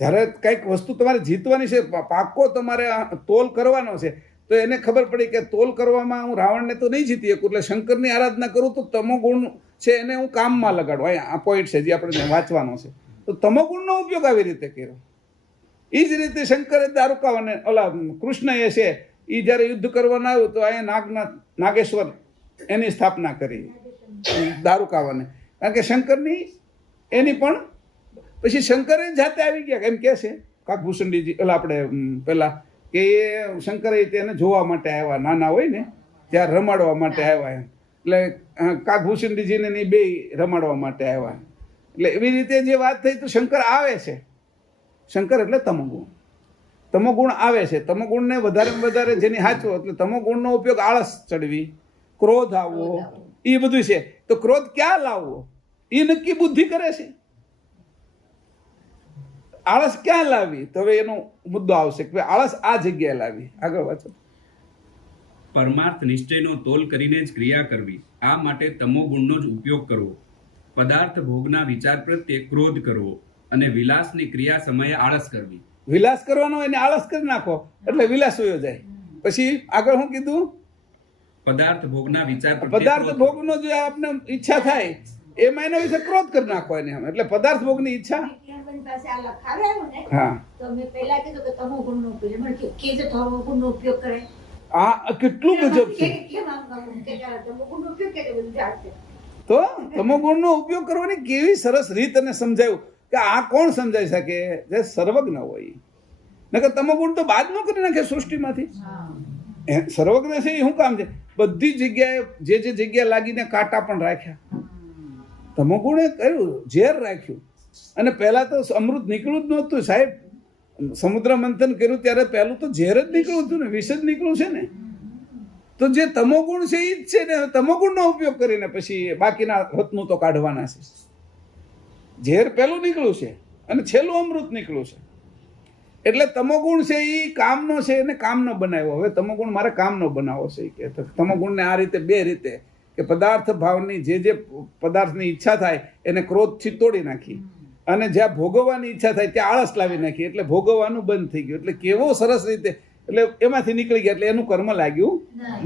જ્યારે કંઈક વસ્તુ તમારે જીતવાની છે, પાકો તમારે તોલ કરવાનો છે, તો એને ખબર પડી કે તોલ કરવામાં હું રાવણને તો નહીં જીતી શકું, એટલે શંકરની આરાધના કરું તો તમોગુણ છે એને હું કામમાં લગાડું. અહીંયા આ પોઈન્ટ છે જે આપણે વાંચવાનો છે. તો તમોગુણનો ઉપયોગ આવી રીતે કર્યો. એ જ રીતે શંકરે દારૂકાવાને ઓલા કૃષ્ણએ છે એ જ્યારે યુદ્ધ કરવાના આવ્યું તો અહીંયા નાગેશ્વર એની સ્થાપના કરી દારૂકાવાને. કારણ કે શંકરની એની પણ પછી શંકરે જાતે આવી ગયા. એમ કે છે કાકભૂષણજીજી ઓલા આપણે પેલા કે એ શંકરે તેને જોવા માટે આવ્યા, નાના હોય ને ત્યાં રમાડવા માટે આવ્યા. એટલે કાકભૂષણજીને ની બે રમાડવા માટે આવ્યા. એટલે એવી રીતે જે વાત થઈ તો શંકર આવે છે. શંકર એટલે તમોગુણ. તમોગુણ આવે છે. તમોગુણને વધારે જેની હાચવો, એટલે તમોગુણનો ઉપયોગ આળસ ચડવી, ક્રોધ આવવો, એ બધું છે. તો ક્રોધ ક્યાં લાવવો એ નક્કી બુદ્ધિ કરે છે. આળસ ક્યાં લાવી તો હવે એનો મુદ્દો આવશે કે આળસ આ જગ્યાએ લાવી. આગળ વાંચો. પરમાર્થ નિશ્ચયનો તોલ કરીને જ ક્રિયા કરવી, આ માટે તમોગુણનો જ ઉપયોગ કરવો. પદાર્થ ભોગના વિચાર પ્રત્યે ક્રોધ કરવો અને વિલાસની ક્રિયા સમયે આળસ કરવી. વિલાસ કરવાનો એને આળસ કરી નાખો એટલે વિલાસ વયો જાય. પછી આગળ શું કીધું? પદાર્થ ભોગના વિચાર પદાર્થ ભોગનો જે આપને ઈચ્છા થાય એમાં એના વિશે ક્રોધ કરી નાખો એને. એટલે પદાર્થ ભોગની ઈચ્છા. હા, તો મેં પહેલા કીધું કે તમોગુણનો ઉપયોગ, મને કે જે તમોગુણનો ઉપયોગ કરે આ કેટલું ગજબ છે. તો તમોગુણનો ઉપયોગ કરવાની કેવી સરસ રીત અને સમજાયું કે આ કોણ સમજાવી શકે? જે સર્વજ્ઞ હોય. નકર તમોગુણ તો બાદ ન કરી નાખે સૃષ્ટિમાંથી. સર્વજ્ઞ છે એ શું કામ છે? બધી જગ્યાએ જે જગ્યા લાગીને કાંટા પણ રાખ્યા. તમોગુણે કર્યું, ઝેર રાખ્યું. અને પહેલા તો અમૃત નીકળ્યું જ નહોતું સાહેબ. સમુદ્ર મંથન કર્યું ત્યારે પહેલું તો ઝેર જ નીકળ્યું હતું ને, વિષ જ નીકળ્યું છે ને. તો જે તમોગુણ છે એ જ છે ને. તમોગુણનો ઉપયોગ કરીને પછી બાકીના રત્નો તો કાઢવાના છે. ઝેર પહેલું નીકળ્યું છે અને છેલ્લું અમૃત નીકળ્યું છે. એટલે તમોગુણ છે એ કામનો છે, એને કામનો બનાવ્યો. હવે તમોગુણ મારે કામનો બનાવવો છે કે તમોગુણને આ રીતે બે રીતે કે પદાર્થ ભાવની જે પદાર્થની ઈચ્છા થાય એને ક્રોધથી તોડી નાખી, અને જ્યાં ભોગવવાની ઈચ્છા થાય ત્યાં આળસ લાવી નાખી. એટલે ભોગવવાનું બંધ થઈ ગયું. એટલે કેવો સરસ રીતે એટલે એમાંથી નીકળી ગયા. એટલે એનું કર્મ લાગ્યું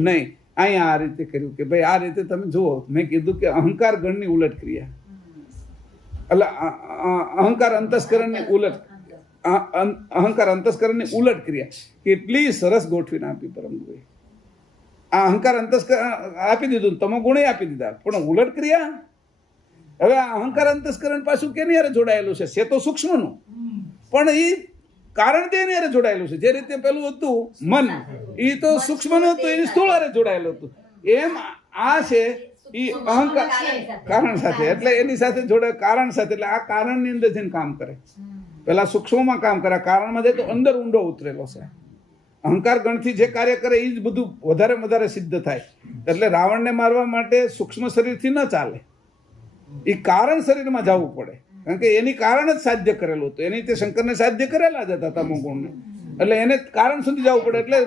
નહીં. અહીંયા આ રીતે કર્યું કે ભાઈ આ રીતે તમે જુઓ. મેં કીધું કે અહંકાર ગણની ઉલટ ક્રિયા, એટલે અહંકાર અંતસ્કરણની ઉલટ, અહંકાર અંતસ્કરણની ઉલટ ક્રિયા કેટલી સરસ ગોઠવીને આપી પરમગુરુએ. આ અહંકાર અંતસ્કરણ આપી દીધું, તમોગુણે આપી દીધા, પણ ઉલટ ક્રિયા. હવે આ અહંકાર અંતસ્કરણ પાછું કેની હારે જોડાયેલું છે? છે તો સૂક્ષ્મનું, પણ એ કારણ તે એની હારે જોડાયેલું છે. જે રીતે પેલું હતું મન, એ તો સૂક્ષ્મનું હતું, એની સ્થૂળ હારે જોડાયેલું હતું. એમ આ છે એ અહંકાર કારણ સાથે, એટલે એની સાથે જોડાય કારણ સાથે. એટલે આ કારણની અંદર જઈને કામ કરે. પેલા સૂક્ષ્મમાં કામ કરે, કારણમાં જાય તો અંદર ઊંડો ઉતરેલો છે. અહંકાર ગણથી જે કાર્ય કરે એ જ બધું વધારે વધારે સિદ્ધ થાય. એટલે રાવણને મારવા માટે સૂક્ષ્મ શરીરથી ન ચાલે, એ કારણ શરીરમાં જવું પડે, કારણ કે એની કારણ જ સાધ્ય કરેલું હતું. એની તે શંકરને સાધ્ય કરેલા જ હતા તમોગુણને, એટલે એને કારણ સુધી જવું પડે. એટલે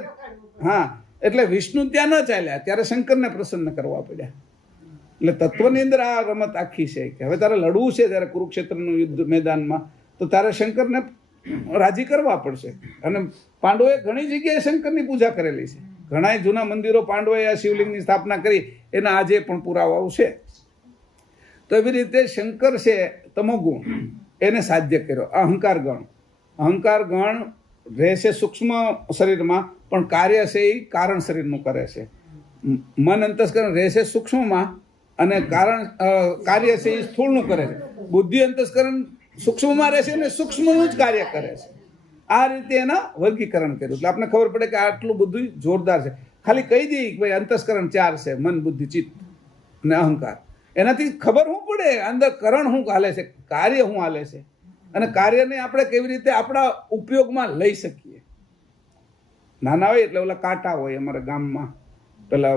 હા, એટલે વિષ્ણુ ત્યાં ન ચાલ્યા, ત્યારે શંકરને પ્રસન્ન કરવા પડ્યા. એટલે તત્વની અંદર આ રમત આખી છે કે હવે તારે લડવું છે ત્યારે કુરુક્ષેત્રનું યુદ્ધ મેદાનમાં, તો તારે શંકરને રાજી કરવા પડશે. અને પાંડવોએ ઘણી જગ્યાએ શંકરની પૂજા કરેલી છે. ઘણા જૂના મંદિરો પાંડવોએ આ શિવલિંગની સ્થાપના કરી, એના આજે પણ પુરાવાઓ છે. તો એવી રીતે શંકર છે તમોગુણ, એને સાધ્ય કર્યો. અહંકાર ગણ, અહંકાર ગણ રહેશે સૂક્ષ્મ શરીરમાં, પણ કાર્ય છે એ કારણ શરીરનું કરે છે. મન અંતસ્કરણ રહેશે સૂક્ષ્મમાં, અને કારણ કાર્ય છે એ સ્થૂળનું કરે છે. બુદ્ધિ અંતસ્કરણ સૂક્ષ્મમાં રહેશે અને સૂક્ષ્મનું જ કાર્ય કરે છે. આ રીતે એના વર્ગીકરણ કર્યું. એટલે આપણે ખબર પડે કે આટલું બધું જોરદાર છે. ખાલી કહી દઈએ કે ભાઈ અંતસ્કરણ 4 છે, મન, બુદ્ધિ, ચિત્ત અને અહંકાર. એનાથી ખબર શું પડે અંદર કરણ શું હાલે છે, કાર્ય શું હાલે છે, અને કાર્યને આપણે કેવી રીતે આપણા ઉપયોગમાં લઈ શકીએ. નાના હોય એટલે ઓલા કાંટા હોય અમારા ગામમાં, પેલા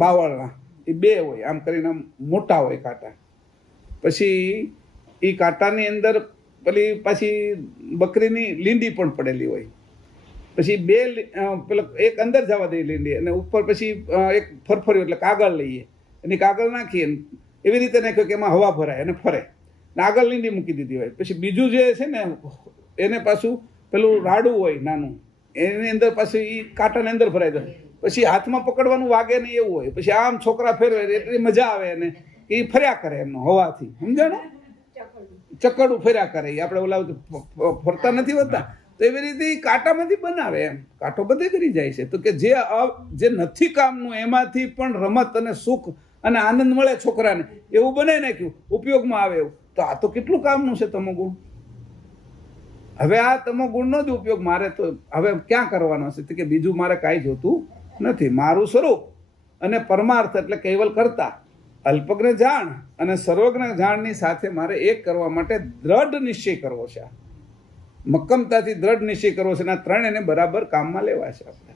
બાવળના, એ 2 હોય, આમ કરીને મોટા હોય કાંટા. પછી એ કાંટાની અંદર પેલી પાછી બકરીની લીંડી પણ પડેલી હોય. પછી 2 પેલા એક અંદર જવા દઈએ લીંડી, અને ઉપર પછી એક ફરફર્યું એટલે કાગળ લઈએ, એની કાગળ નાખીએ, એવી રીતે નાખ્યો કે એમાં હવા ભરાય અને ફરે, ને આગળ લીંડી મૂકી દીધી હોય. પછી બીજું જે છે ને એને પાછું પેલું રાડું હોય નાનું, એની અંદર પાછું એ કાંટાની અંદર ભરાઈ જાય. પછી હાથમાં પકડવાનું વાગે નહીં એવું હોય. પછી આમ છોકરા ફેરવે એટલી મજા આવે એને, એ ફર્યા કરે એમનો હવાથી, સમજાણું? ચકડું ફર્યા કરે. એ આપણે ઓલા ફરતા નથી હોતા, તો એવી રીતે એ કાંટામાંથી બનાવે. એમ કાંટો બધે કરી જાય છે. તો કે જે નથી કામનું એમાંથી પણ રમત અને સુખ અને આનંદ મળે છોકરાને, એવું બનાવી નાખ્યું, ઉપયોગમાં આવે એવું. તો આ તો કેટલું કામનું છે તમોગુણ. હવે આ તમોગુણનો જ ઉપયોગ મારે તો હવે ક્યાં કરવાનો છે કે બીજું મારે કાંઈ જોતું નથી. મારું સ્વરૂપ અને પરમાર્થ એટલે કૈવલ કરતા, અલ્પજ્ઞ જાણ અને સર્વજ્ઞ જાણની સાથે મારે એક કરવા માટે દ્રઢ નિશ્ચય કરવો છે. મક્કમતાથી દ્રઢ નિશ્ચય કરવો છે, અને આ 3 એને બરાબર કામમાં લેવા છે આપણે.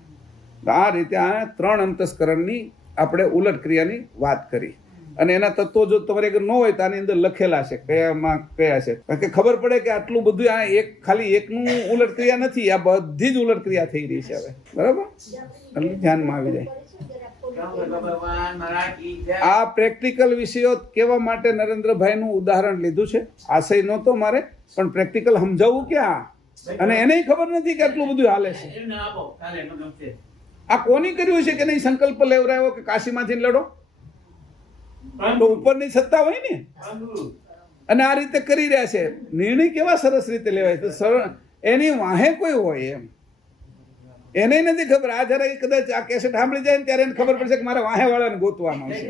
આ રીતે આ 3 અંતસ્કરણની આપણે ઉલટ ક્રિયાની વાત કરી. અને એના તત્વો જો તમારે ન હોય તો આની અંદર લખેલા છે કયામાં કયા છે, કારણ કે ખબર પડે કે આટલું બધું આ એક ખાલી એકનું ઉલટ ક્રિયા નથી, આ બધી જ ઉલટ ક્રિયા થઈ રહી છે હવે. બરાબર, એટલે ધ્યાનમાં આવી જાય. આ પ્રેક્ટિકલ વિષયો કહેવા માટે નરેન્દ્રભાઈનું ઉદાહરણ લીધું છે. આશય નહોતો મારે, પણ પ્રેક્ટિકલ સમજાવવું ક્યાં, અને એને ખબર નથી કે આટલું બધું હાલે છે. આ કોની કર્યું છે કે નહીં? સંકલ્પ લેવરાયો કે કાશીમાંથી લડો, તો ઉપરની સત્તા હોય ને, અને આ રીતે કરી રહ્યા છે. નિર્ણય કેવા સરસ રીતે લેવાય તો એની વાહે કોઈ હોય એમ, એને નથી ખબર. આ જરા કદાચ આ કેસેટ સાંભળી જાય ને ત્યારે એને ખબર પડશે કે મારે વાહે વાળાને ગોતવાનો છે,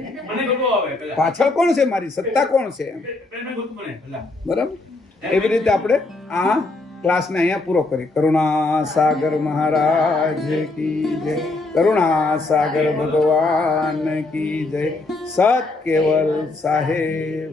પાછળ કોણ છે, મારી સત્તા કોણ છે. બરાબર, એવી રીતે આપણે આ ક્લાસને અહીંયા પૂરો કરી. કરુણા સાગર મહારાજ કી જય, કરુણા સાગર ભગવાન કી જય, સત કેવલ સાહેબ